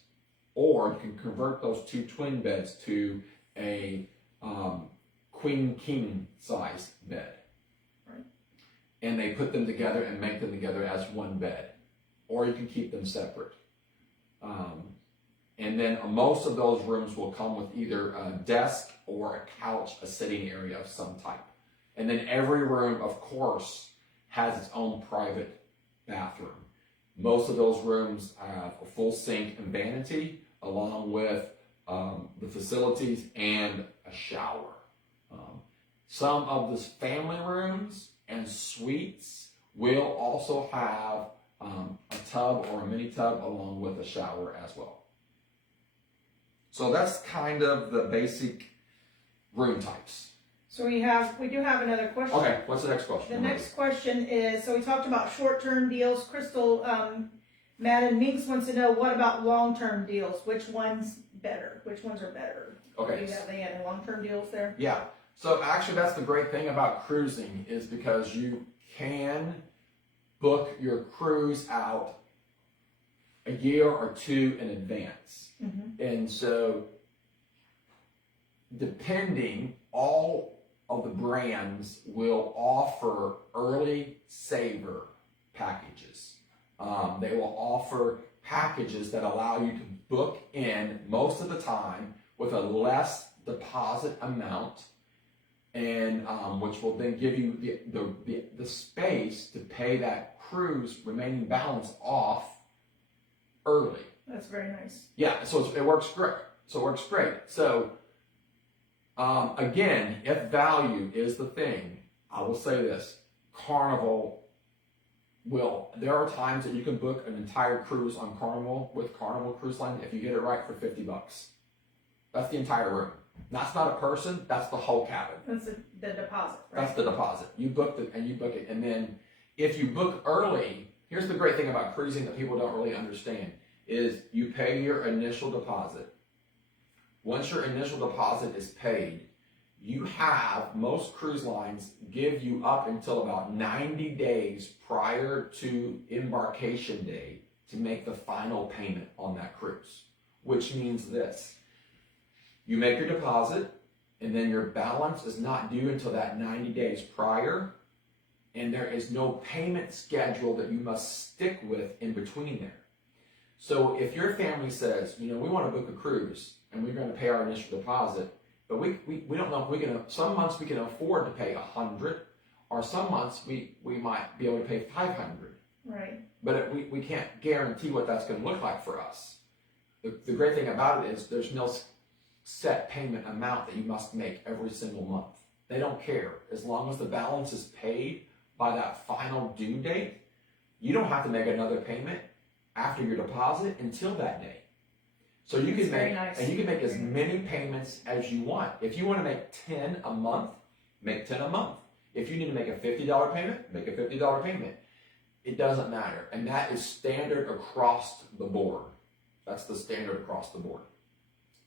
or you can convert those 2 twin beds to a queen king size bed. Right. And they put them together and make them together as one bed. Or you can keep them separate. And then most of those rooms will come with either a desk or a couch, a sitting area of some type. And then every room, of course, has its own private bathroom. Most of those rooms have a full sink and vanity, along with the facilities and a shower. Some of the family rooms and suites will also have a tub or a mini tub along with a shower as well. So that's kind of the basic room types. So we do have another question. Okay, what's the next question? The next question is, so we talked about short-term deals. Crystal Madden Minks wants to know, what about long-term deals? Which one's better? Which ones are better? Okay. Do you have any long-term deals there? Yeah. So actually, that's the great thing about cruising, is because you can book your cruise out a year or 2 in advance. Mm-hmm. And so, all of the brands will offer early saver packages. They will offer packages that allow you to book in most of the time with a less deposit amount, and which will then give you the space to pay that cruise remaining balance off early. That's very nice. Yeah, so it works great. So again, if value is the thing, I will say this: Carnival there are times that you can book an entire cruise on Carnival with Carnival Cruise Line if you get it right for $50. That's the entire room. That's not a person, that's the whole cabin. That's the deposit, right? That's the deposit. You book it, and then if you book early, here's the great thing about cruising that people don't really understand is you pay your initial deposit. Once your initial deposit is paid, most cruise lines give you up until about 90 days prior to embarkation day to make the final payment on that cruise, which means this. You make your deposit, and then your balance is not due until that 90 days prior, and there is no payment schedule that you must stick with in between there. So if your family says, we want to book a cruise, and we're going to pay our initial deposit, but we don't know if we can, some months we can afford to pay $100, or some months we might be able to pay $500. Right. But we can't guarantee what that's going to look like for us. The great thing about it is there's no set payment amount that you must make every single month. They don't care. As long as the balance is paid by that final due date, you don't have to make another payment after your deposit until that day. So you can make, and you can make as many payments as you want. If you want to make 10 a month, make 10 a month. If you need to make a $50 payment, make a $50 payment. It doesn't matter. And that is standard across the board. That's the standard across the board.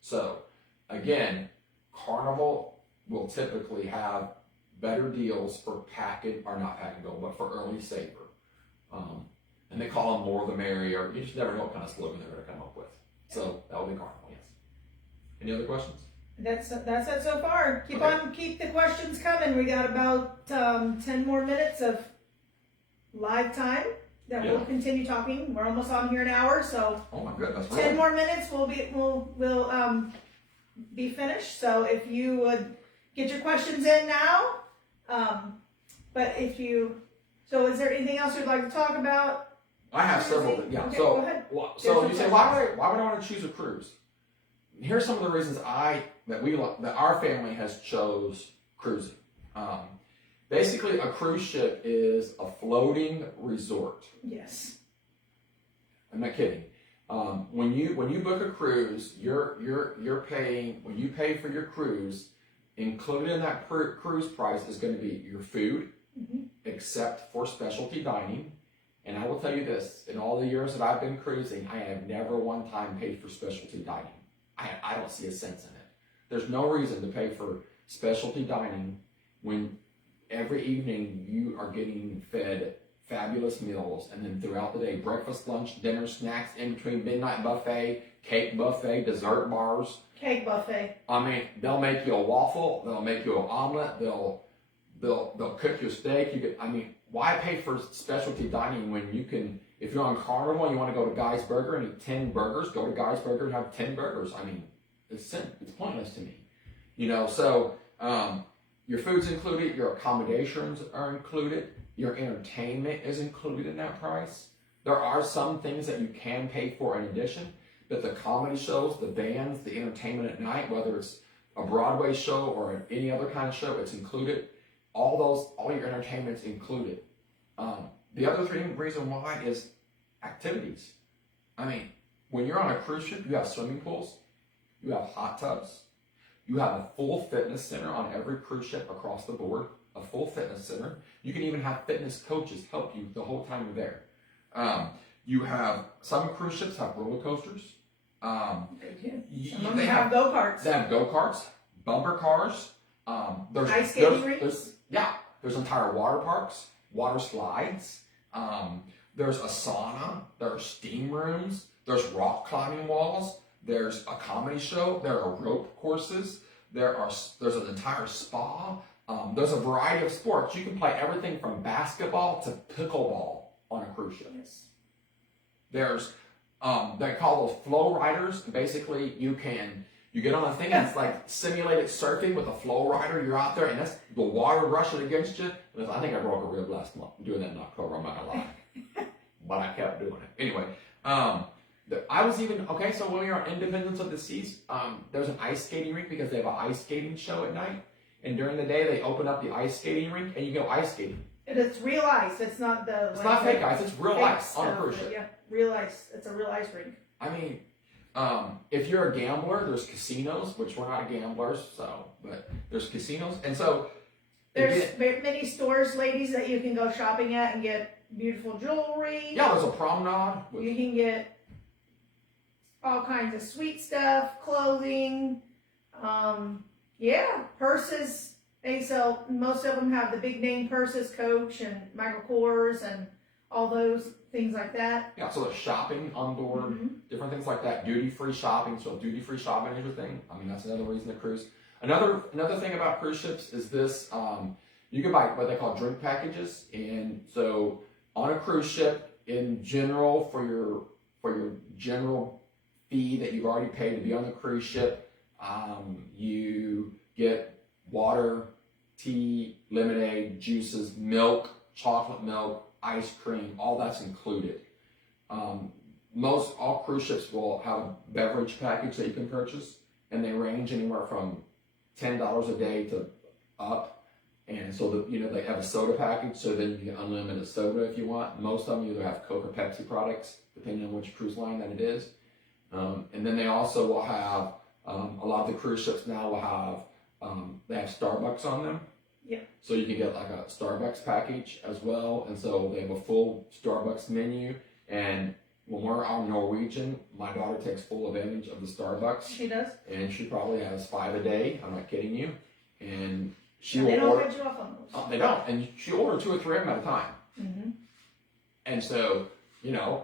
So, again, Carnival will typically have better deals for not pack and go, but for early saver. And they call them more the merrier. You just never know what kind of slogan they're going to come up with. So that will be Carnival, yes. Any other questions? That's it so far. Keep the questions coming. We got about 10 more minutes of live time that we'll continue talking. We're almost on here an hour, so oh my goodness, 10 more minutes we'll be finished. So if you would get your questions in now, so is there anything else you'd like to talk about? I have several. Yeah. Okay, so go ahead. So you say why would I want to choose a cruise? Here's some of the reasons that our family has chose cruising. Basically, a cruise ship is a floating resort. Yes. I'm not kidding. When you book a cruise, you're paying, when you pay for your cruise, included in that cruise price is going to be your food, except for specialty dining. And I will tell you this: in all the years that I've been cruising, I have never one time paid for specialty dining. I don't see a sense in it. There's no reason to pay for specialty dining when every evening you are getting fed fabulous meals, and then throughout the day, breakfast, lunch, dinner, snacks, in between, midnight buffet, cake buffet, dessert bars. Cake buffet. I mean, they'll make you a waffle, they'll make you an omelet, they'll cook you a steak. Why pay for specialty dining when you can, if you're on Carnival and you want to go to Guy's Burger and eat 10 burgers, go to Guy's Burger and have 10 burgers. It's pointless to me. So your food's included, your accommodations are included, your entertainment is included in that price. There are some things that you can pay for in addition, but the comedy shows, the bands, the entertainment at night, whether it's a Broadway show or any other kind of show, it's included. All your entertainment's included. The other reason why is activities. When you're on a cruise ship, you have swimming pools, you have hot tubs, you have a full fitness center on every cruise ship across the board, a full fitness center. You can even have fitness coaches help you the whole time you're there. You have, some cruise ships have roller coasters. They have go-karts. They have go-karts, bumper cars. There's ice skating rinks. There's entire water parks, water slides. There's a sauna. There are steam rooms. There's rock climbing walls. There's a comedy show. There are rope courses. There's an entire spa. There's a variety of sports. You can play everything from basketball to pickleball on a cruise ship. Yes. There's they call those flow riders. Basically, you get on a thing and it's like simulated surfing with a flow rider. You're out there and that's the water rushing against you. I think I broke a rib last month doing that in October. I'm not gonna lie, but I kept doing it anyway. I was even so when we were on Independence of the Seas, there's an ice skating rink because they have an ice skating show at night, and during the day they open up the ice skating rink and you go ice skating. It's real ice. It's not the. It's not fake ice. It's real fake ice on a stuff, cruise but ship. yeah, real ice. It's a real ice rink. I mean, if you're a gambler, there's casinos, which we're not gamblers, so, but there's casinos, and so There's many stores, ladies, that you can go shopping at and get beautiful jewelry. yeah, there's a promenade. You can get all kinds of sweet stuff, clothing, purses. They sell, most of them have the big name purses, Coach and Michael Kors and all those things like that. Yeah, so there's shopping on board, Mhm. different things like that. Duty-free shopping, so duty-free shopping is your thing. I mean, that's another reason to cruise. Another thing about cruise ships is this: you can buy what they call drink packages, and so on a cruise ship, in general, for your general fee that you've already paid to be on the cruise ship, you get water, tea, lemonade, juices, milk, chocolate milk, ice cream, all that's included. All cruise ships will have a beverage package that you can purchase, and they range anywhere from $10 a day to up. And so they have a soda package, so then you get unlimited soda if you want. Most of them either have Coke or Pepsi products, depending on which cruise line that it is. And then they also will have a lot of the cruise ships now will have they have Starbucks on them. Yeah. So you can get like a Starbucks package as well, and so they have a full Starbucks menu. And when we're on Norwegian, my daughter takes full advantage of the Starbucks, She does. and she probably has 5 a day. I'm not kidding you. And she They will don't order. cut you off on those. They don't, and she ordered 2 or 3 of them at a time. Mm-hmm. And so,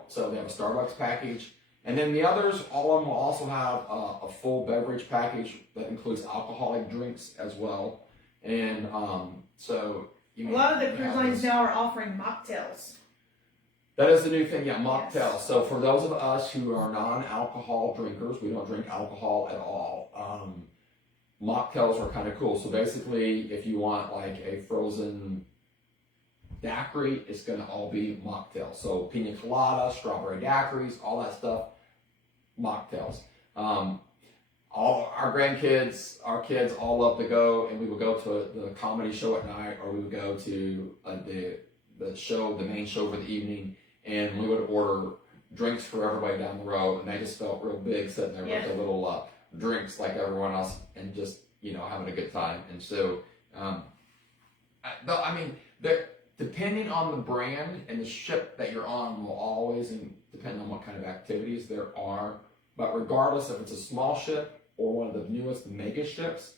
so they have a Starbucks package. And then the others, all of them will also have a full beverage package that includes alcoholic drinks as well. And so, A lot of the cruise lines now are offering mocktails. that is the new thing, yeah, mocktails. Yes. So for those of us who are non-alcohol drinkers, we don't drink alcohol at all. Mocktails are kind of cool. So basically, if you want like a frozen daiquiri, it's going to all be mocktails. So pina colada, strawberry daiquiris, all that stuff, mocktails. All our grandkids, our kids all love to go, and we would go to the comedy show at night, or we would go to the show, the main show for the evening, and we would order drinks for everybody down the road, and they just felt real big sitting there with their little drinks like everyone else, and just having a good time. And so, depending on the brand and the ship that you're on will always depend on what kind of activities there are. But regardless if it's a small ship or one of the newest mega ships,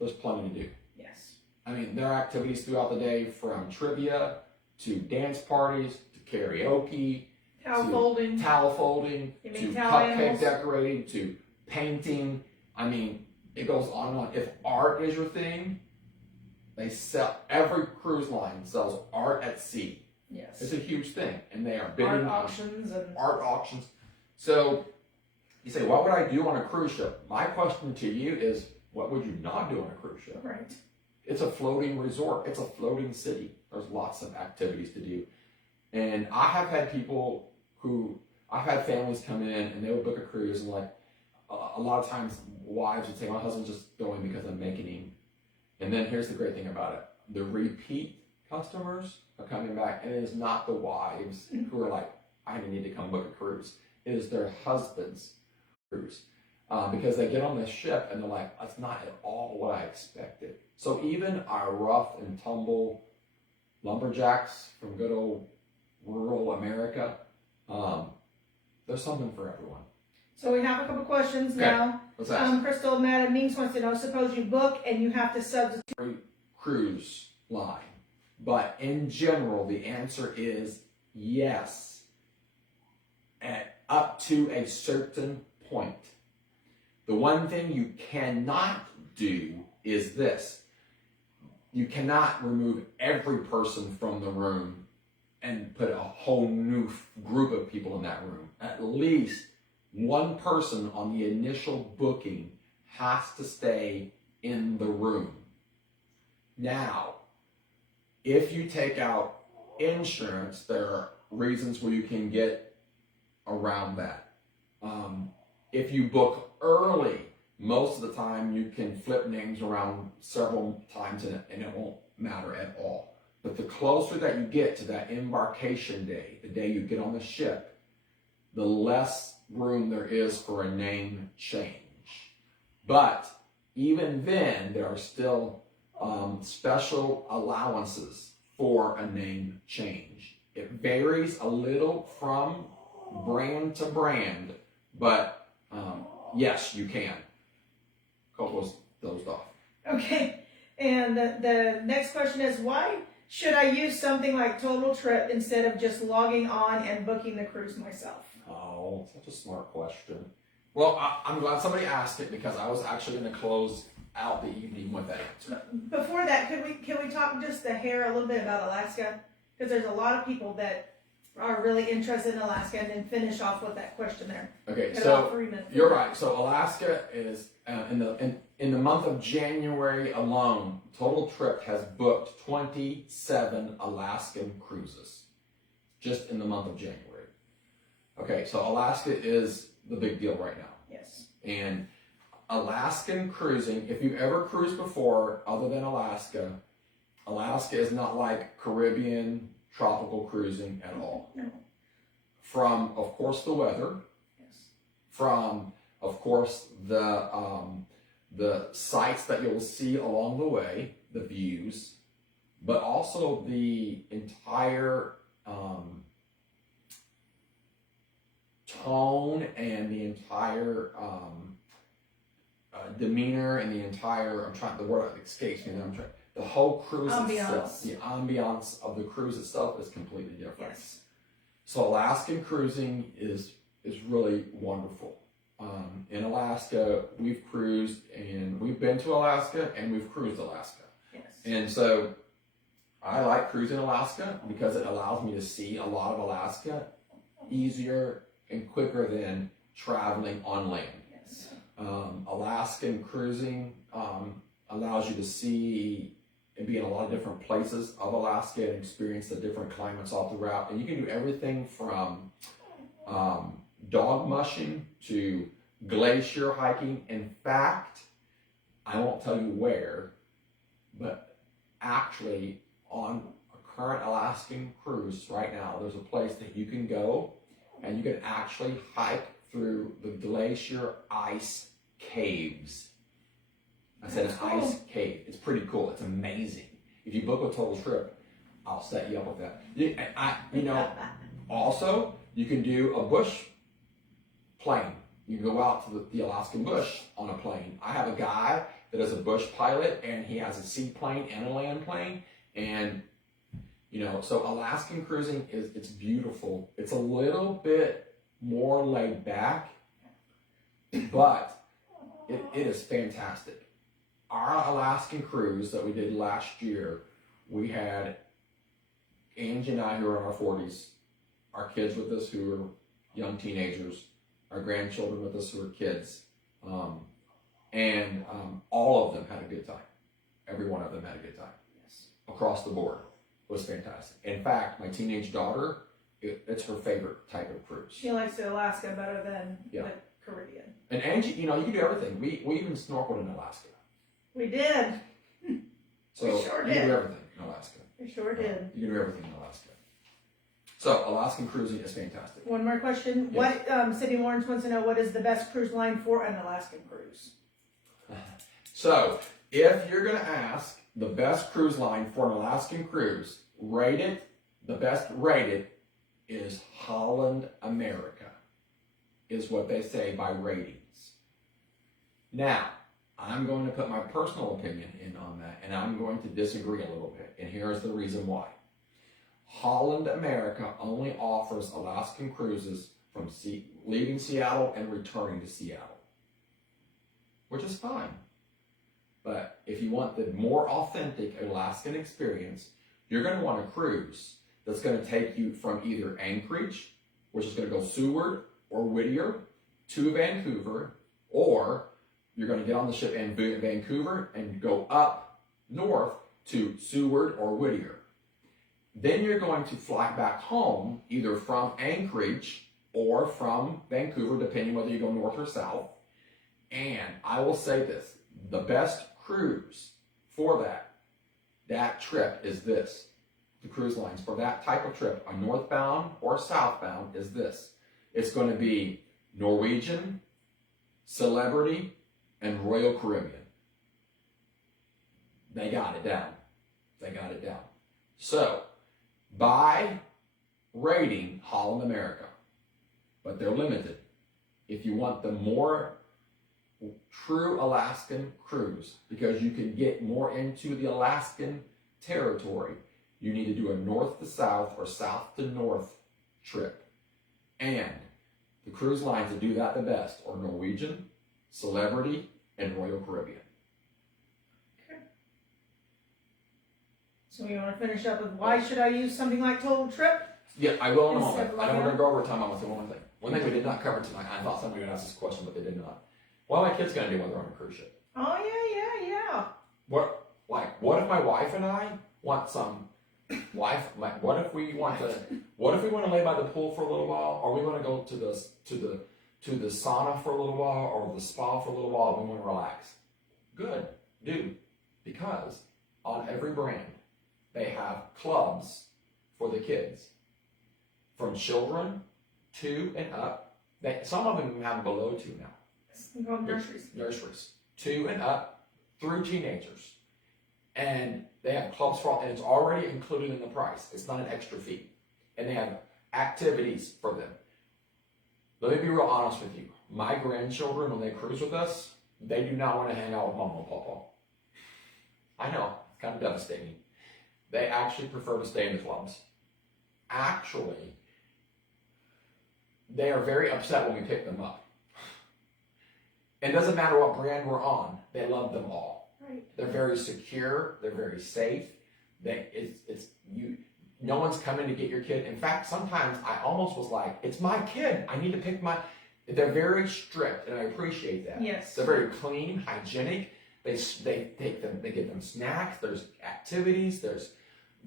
there's plenty to do. Yes. I mean, there are activities throughout the day, from trivia to dance parties to karaoke, towel folding, to cupcake decorating, to painting. I mean, it goes on and on. If art is your thing, they sell, every cruise line sells art at sea. Yes. It's a huge thing, and they are bidding art auctions. So you say, what would I do on a cruise ship? My question to you is, what would you not do on a cruise ship? Right. It's a floating resort. It's a floating city. There's lots of activities to do. And I have had I've had families come in and they would book a cruise, and like a lot of times wives would say, my husband's just going because I'm making him. And then here's the great thing about it. The repeat customers are coming back, and it is not the wives who are like, I need to come book a cruise. It is their husband's cruise. Because they get on this ship and they're like, that's not at all what I expected. So even our rough and tumble lumberjacks from good old rural America, there's something for everyone. So we have a couple questions now. What's that? Crystal Madam Means wants to know, suppose you book and you have to substitute. Cruise line. But in general, the answer is yes. Up to a certain point. The one thing you cannot do is this. You cannot remove every person from the room and put a whole new group of people in that room. At least one person on the initial booking has to stay in the room. Now, if you take out insurance, there are reasons where you can get around that. If you book early, most of the time you can flip names around several times and it won't matter at all. But the closer that you get to that embarkation day, the day you get on the ship, the less room there is for a name change. But even then, there are still special allowances for a name change. It varies a little from brand to brand, but yes, you can. Coco's dozed off. Okay, and the next question is, why should I use something like Total Trip instead of just logging on and booking the cruise myself? Oh, such a smart question. Well, I'm glad somebody asked it because I was actually going to close out the evening with that answer. Before that, can we talk just a hair a little bit about Alaska? Because there's a lot of people that are really interested in Alaska, and then finish off with that question there. Okay, Got so about 3 minutes. you're right. So Alaska is in the month of January alone, Total Trip has booked 27 Alaskan cruises just in the month of January. Okay, so Alaska is the big deal right now. Yes. And Alaskan cruising, if you've ever cruised before other than Alaska, Alaska is not like Caribbean tropical cruising at all. No. From, of course, the weather, Yes. from, of course, the sights that you'll see along the way, the views, but also the entire tone and the entire demeanor and the entire, the word escapes me, the whole cruise itself, the ambiance of the cruise itself is completely different. Yes. So Alaskan cruising is really wonderful. In Alaska, we've cruised and we've been to Alaska and we've cruised Alaska. Yes. And so I like cruising Alaska because it allows me to see a lot of Alaska easier and quicker than traveling on land. Yes. Alaskan cruising allows you to see and be in a lot of different places of Alaska and experience the different climates all throughout. And you can do everything from dog mushing to glacier hiking. In fact, I won't tell you where, but actually on a current Alaskan cruise right now, there's a place that you can go and you can actually hike through the glacier ice caves. I said an ice cave. It's pretty cool. It's amazing. If you book a Total Trip, I'll set you up with that. Also, you can do a bush plane. You can go out to the Alaskan bush on a plane. I have a guy that is a bush pilot, and he has a seaplane and a land plane. And, so Alaskan cruising it's beautiful. It's a little bit more laid back, but it is fantastic. Our Alaskan cruise that we did last year, we had Angie and I who are in our 40s, our kids with us who are young teenagers, our grandchildren with us who are kids, and all of them had a good time. Every one of them had a good time. Yes. Across the board. It was fantastic. In fact, my teenage daughter, it's her favorite type of cruise. She likes the Alaska better than the Caribbean. And Angie, you can do everything. We even snorkeled in Alaska. We did. So We sure you did. can do everything in Alaska. We sure did. You can do everything in Alaska. So Alaskan cruising is fantastic. One more question. Yes. What City Lawrence wants to know, what is the best cruise line for an Alaskan cruise? So if you're going to ask the best cruise line for an Alaskan cruise, the best rated is Holland America, is what they say by ratings. Now, I'm going to put my personal opinion in on that, and I'm going to disagree a little bit, and here's the reason why. Holland America only offers Alaskan cruises from leaving Seattle and returning to Seattle, which is fine. But if you want the more authentic Alaskan experience, you're going to want a cruise that's going to take you from either Anchorage, which is going to go Seward or Whittier, to Vancouver, or you're going to get on the ship in Vancouver and go up north to Seward or Whittier. Then you're going to fly back home either from Anchorage or from Vancouver, depending whether you go north or south. And I will say this, the best cruise for that trip is this. the cruise lines for that type of trip, a northbound or southbound, is this. It's going to be Norwegian, Celebrity, and Royal Caribbean. They got it down. They got it down. So, by rating, Holland America, but they're limited. If you want the more true Alaskan cruise, because you can get more into the Alaskan territory, you need to do a north to south or south to north trip. And the cruise lines that do that the best are Norwegian, Celebrity, and Royal Caribbean. Okay. So we want to finish up with why should I use something like Total Trip? Yeah, I will in a moment. Instead of I don't like want to go over time. I want to say one thing. One thing we did not cover tonight. I thought somebody would ask this question, but they did not. What are my kids going to do when they're on a cruise ship? Oh yeah. What if my wife and I want some what if we want to lay by the pool for a little while? Are we going to go to the sauna for a little while or the spa for a little while and we want to relax? Good, do. Because on every brand, they have clubs for the kids. From children 2 and up. Some of them have below 2 now. Nurseries. 2 and up through teenagers. And they have clubs for all, and it's already included in the price. It's not an extra fee. And they have activities for them. Let me be real honest with you. My grandchildren, when they cruise with us, they do not want to hang out with Mama and Papa. I know, it's kind of devastating. They actually prefer to stay in the clubs. Actually, they are very upset when we pick them up. It doesn't matter what brand we're on, they love them all. Right. They're very secure, they're very safe. No one's coming to get your kid. In fact, sometimes I almost was like, it's my kid. I need to pick my. They're very strict, and I appreciate that. Yes. They're very clean, hygienic. They take them. They give them snacks. There's activities. There's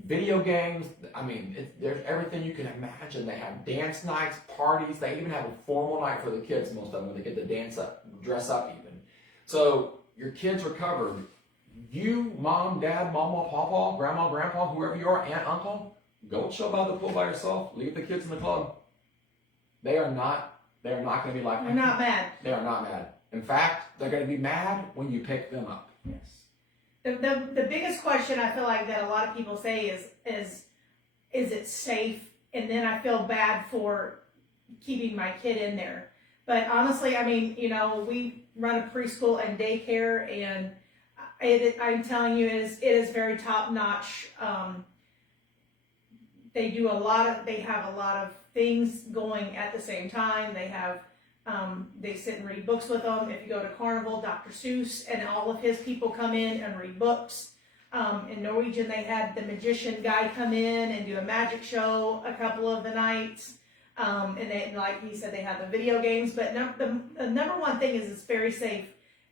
video games. I mean, there's everything you can imagine. They have dance nights, parties. They even have a formal night for the kids. Most of them, when they get to dance up, dress up even. So your kids are covered. You, mom, dad, mama, papa, grandma, grandpa, whoever you are, aunt, uncle, go chill by the pool by yourself. Leave the kids in the club. They are not going to be like. They're not mad. They are not mad. In fact, they're going to be mad when you pick them up. Yes. The biggest question I feel like that a lot of people say is it safe? And then I feel bad for keeping my kid in there. But honestly, I mean, we run a preschool and daycare, and I'm telling you, it is very top notch. They have a lot of things going at the same time. They have, they sit and read books with them. If you go to Carnival, Dr. Seuss and all of his people come in and read books. In Norwegian, they had the magician guy come in and do a magic show a couple of the nights. And they, like he said, they have the video games. But the number one thing is it's very safe.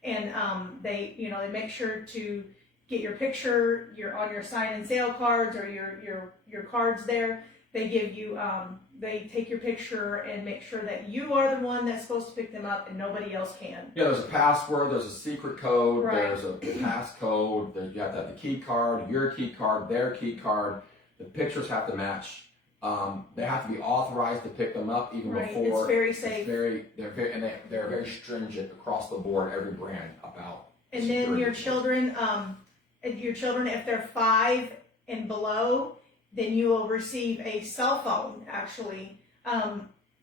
And they make sure to get your picture, on your sign and sale cards or your cards there. They give you, they take your picture and make sure that you are the one that's supposed to pick them up and nobody else can. Yeah, there's a password, there's a secret code, Right. There's a passcode, you have to have the key card, your key card, their key card. The pictures have to match. They have to be authorized to pick them up even Right. before. It's very safe. They're very stringent across the board, every brand about. And then security. your children, if they're 5 and below, then you will receive a cell phone actually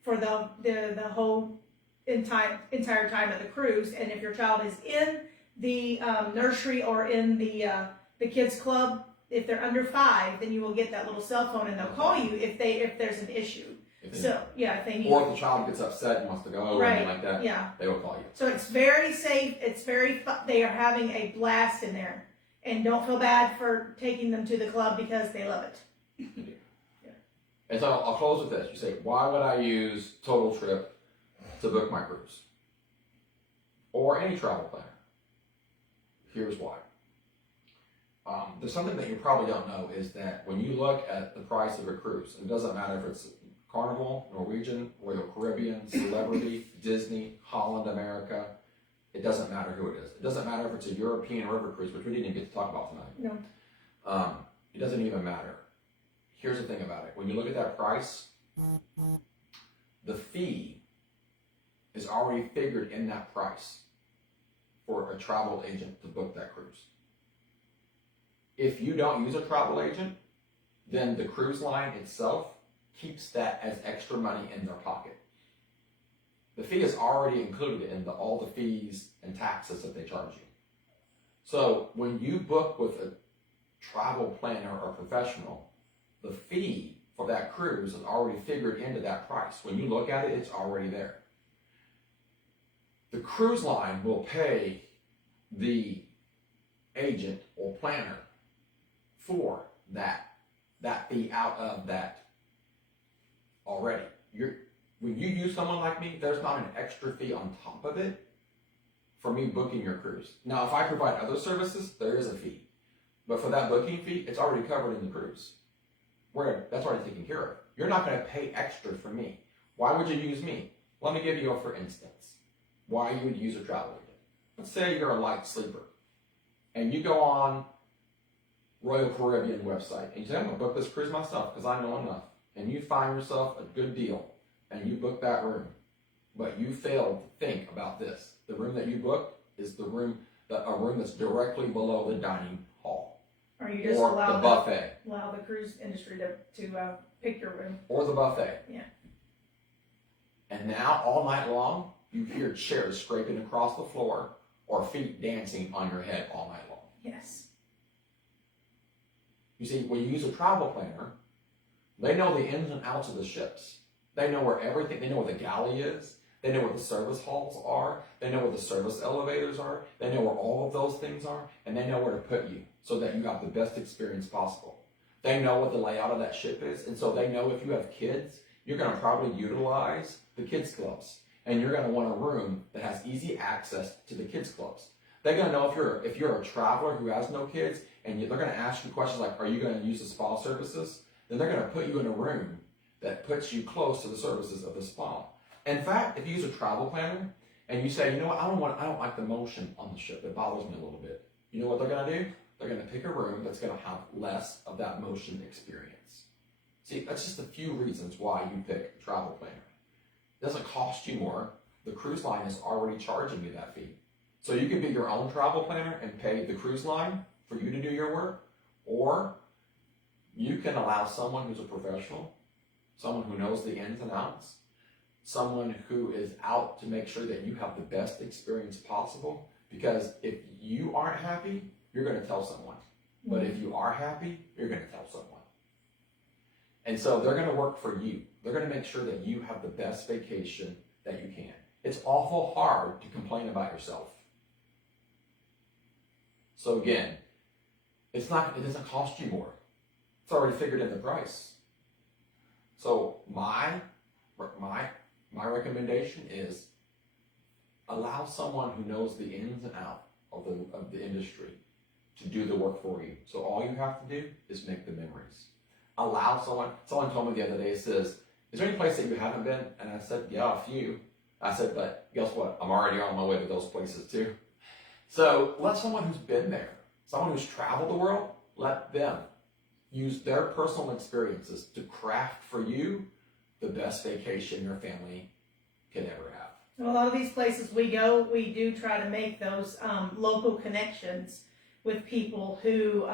for the whole entire time of the cruise. And if your child is in the nursery or in the kids club, if they're under 5, then you will get that little cell phone and they'll call you if there's an issue. If they need. Or if the child gets upset and wants to go or anything like that, yeah, they will call you. So it's very safe. It's very they are having a blast in there, and don't feel bad for taking them to the club because they love it. Yeah. And so I'll close with this. You say, why would I use Total Trip to book my cruise? Or any travel planner? Here's why. There's something that you probably don't know is that when you look at the price of a cruise, it doesn't matter if it's Carnival, Norwegian, Royal Caribbean, Celebrity, Disney, Holland America, it doesn't matter who it is. It doesn't matter if it's a European river cruise, which we didn't even get to talk about tonight. No. It doesn't even matter. here's the thing about it. When you look at that price, the fee is already figured in that price for a travel agent to book that cruise. If you don't use a travel agent, then the cruise line itself keeps that as extra money in their pocket. The fee is already included in all the fees and taxes that they charge you. So when you book with a travel planner or professional, the fee for that cruise is already figured into that price. When you look at it, it's already there. The cruise line will pay the agent or planner for that fee out of that already. When you use someone like me, there's not an extra fee on top of it for me booking your cruise. Now, if I provide other services, there is a fee. But for that booking fee, it's already covered in the cruise. That's already taken care of. You're not going to pay extra for me. Why would you use me? Let me give you a for instance. Why you would use a travel agent. Let's say you're a light sleeper and you go on Royal Caribbean website and you say, I'm going to book this cruise myself because I know enough. And you find yourself a good deal and you book that room. But you failed to think about this. The room that you booked is a room that's directly below the dining hall. Or you just or allow the buffet. Allow the cruise industry to pick your room. Or the buffet. Yeah. And now all night long, you hear chairs scraping across the floor or feet dancing on your head all night long. Yes. You see, when you use a travel planner, they know the ins and outs of the ships. They know where everything, they know where the galley is. They know where the service halls are. They know where the service elevators are. They know where all of those things are. And they know where to put you so that you have the best experience possible. They know what the layout of that ship is. And so they know if you have kids, you're going to probably utilize the kids clubs. And you're going to want a room that has easy access to the kids clubs. They're going to know if you're a traveler who has no kids, and they're going to ask you questions like, are you going to use the spa services? Then they're going to put you in a room that puts you close to the services of the spa. In fact, if you use a travel planner and you say, you know what, I don't like the motion on the ship. It bothers me a little bit. You know what they're going to do? They're going to pick a room that's going to have less of that motion experience. See, that's just a few reasons why you pick a travel planner. It doesn't cost you more. The cruise line is already charging you that fee. So you can be your own travel planner and pay the cruise line for you to do your work, or you can allow someone who's a professional, someone who knows the ins and outs, someone who is out to make sure that you have the best experience possible. Because if you aren't happy, you're going to tell someone. But if you are happy, you're going to tell someone. And so they're going to work for you. They're going to make sure that you have the best vacation that you can. It's awful hard to complain about yourself. So again, it doesn't cost you more. It's already figured in the price. So my recommendation is allow someone who knows the ins and outs of the industry to do the work for you. So all you have to do is make the memories. Allow someone told me the other day, says, is there any place that you haven't been? And I said, yeah, a few. I said, but guess what? I'm already on my way to those places too. So let someone who's been there, someone who's traveled the world, let them use their personal experiences to craft for you the best vacation your family can ever have. Well, a lot of these places we go, we do try to make those local connections with people who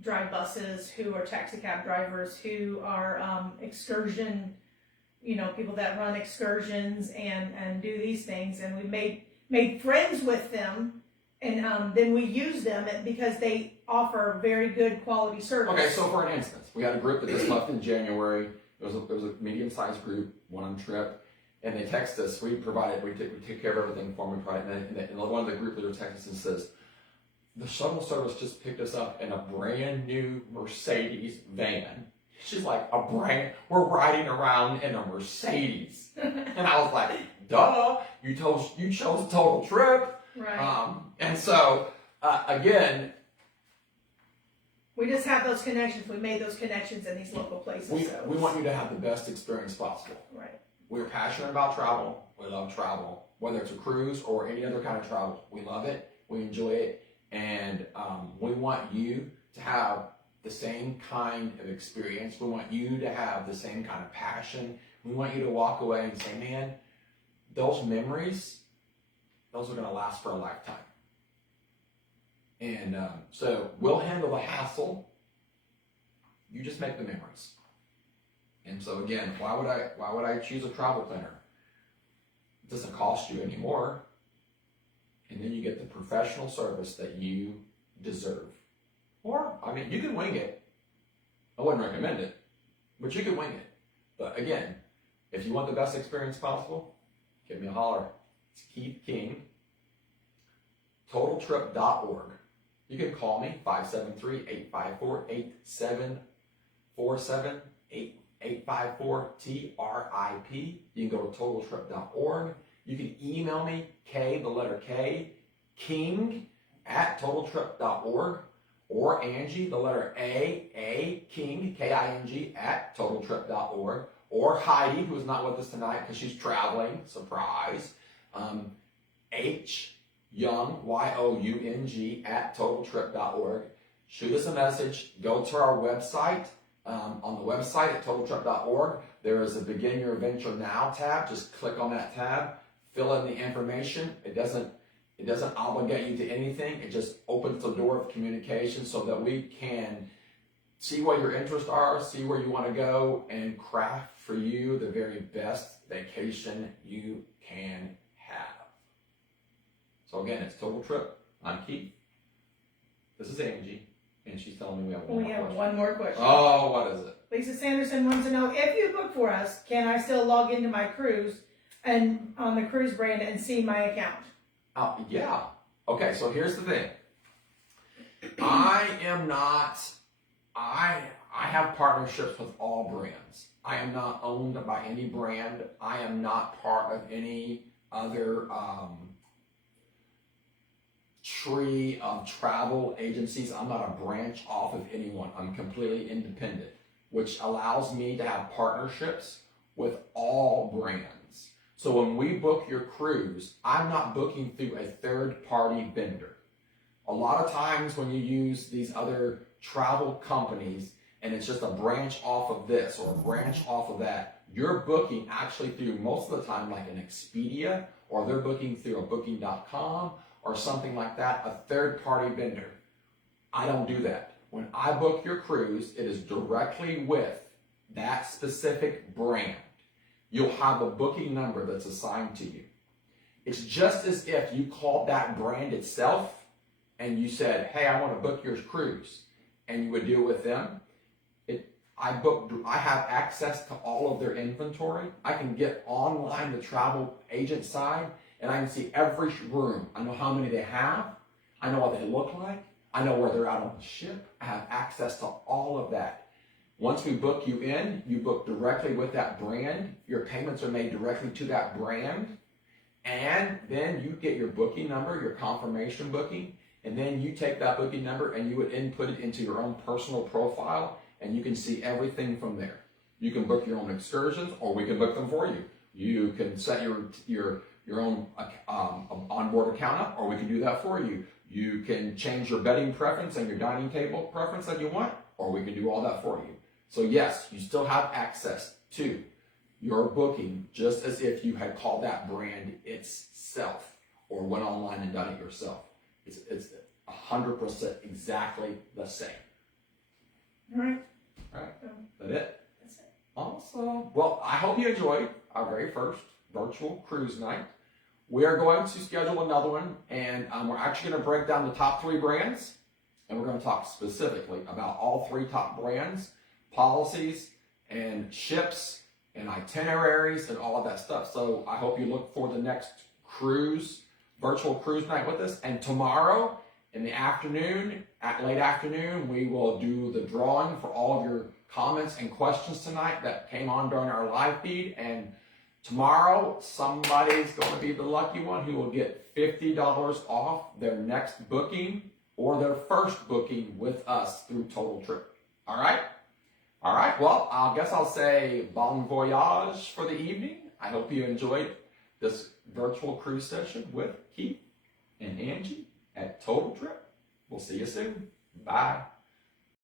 drive buses, who are taxi cab drivers, who are excursion, people that run excursions and do these things. And we made friends with them, and then we use them because they offer very good quality service. Okay, so for an instance, we had a group that just left in January. It was a medium-sized group, one on trip, and they text us. We take care of everything for them. And one of the group leaders texts us and says, the shuttle service just picked us up in a brand new Mercedes van. She's like, we're riding around in a Mercedes. And I was like, duh, you chose a total trip. Right. And so, again, we just have those connections. We made those connections in these local places. We want you to have the best experience possible. Right. We're passionate about travel. We love travel. Whether it's a cruise or any other kind of travel, we love it. We enjoy it. And we want you to have the same kind of experience. We want you to have the same kind of passion. We want you to walk away and say, man, those memories, those are going to last for a lifetime. And so we'll handle the hassle. You just make the memories. And so again, why would I choose a travel planner? It doesn't cost you anymore. And then you get the professional service that you deserve. Or, I mean, you can wing it. I wouldn't recommend it, but you can wing it. But again, if you want the best experience possible, give me a holler. It's Keith King, TotalTrip.org. You can call me, 573-854-8747, 854-TRIP. You can go to TotalTrip.org. You can email me, King, at TotalTrip.org. Or Angie, the letter King, King, at TotalTrip.org. Or Heidi, who is not with us tonight because she's traveling, surprise, H Young, Young, at TotalTrip.org. Shoot us a message. Go to our website. On the website at TotalTrip.org, there is a Begin Your Adventure Now tab. Just click on that tab. Fill in the information. It doesn't obligate you to anything. It just opens the door of communication so that we can see what your interests are, see where you want to go, and craft for you the very best vacation you can have. So again, it's Total Trip. I'm Keith. This is Angie, and she's telling me we have one more question. Oh, what is it? Lisa Sanderson wants to know, if you book for us, can I still log into my cruise and on the cruise brand and see my account? Yeah. Okay, so here's the thing. I have partnerships with all brands. I am not owned by any brand. I am not part of any other tree of travel agencies. I'm not a branch off of anyone. I'm completely independent, which allows me to have partnerships with all brands. So when we book your cruise, I'm not booking through a third-party vendor. A lot of times when you use these other travel companies and it's just a branch off of this or a branch off of that, you're booking actually through, most of the time, like an Expedia, or they're booking through a Booking.com or something like that, a third-party vendor. I don't do that. When I book your cruise, it is directly with that specific brand. You'll have a booking number that's assigned to you. It's just as if you called that brand itself and you said, hey, I want to book your cruise, and you would deal with them. I have access to all of their inventory. I can get online the travel agent side, and I can see every room. I know how many they have. I know what they look like. I know where they're at on the ship. I have access to all of that. Once we book you in, you book directly with that brand. Your payments are made directly to that brand. And then you get your booking number, your confirmation booking, and then you take that booking number and you would input it into your own personal profile, and you can see everything from there. You can book your own excursions, or we can book them for you. You can set your own onboard account up, or we can do that for you. You can change your bedding preference and your dining table preference that you want, or we can do all that for you. So yes, you still have access to your booking just as if you had called that brand itself or went online and done it yourself. It's 100% exactly the same. All right. All right. That it? That's it. Awesome. Well, I hope you enjoyed our very first virtual cruise night. We are going to schedule another one, and we're actually going to break down the top 3 brands, and we're going to talk specifically about all 3 top brands, policies, and ships, and itineraries, and all of that stuff. So I hope you look for the next virtual cruise night with us. And tomorrow in the afternoon, at late afternoon, we will do the drawing for all of your comments and questions tonight that came on during our live feed. And tomorrow, somebody's going to be the lucky one who will get $50 off their next booking or their first booking with us through Total Trip. All right? All right, well, I guess I'll say bon voyage for the evening. I hope you enjoyed this virtual cruise session with Keith and Angie at Total Trip. We'll see you soon. Bye.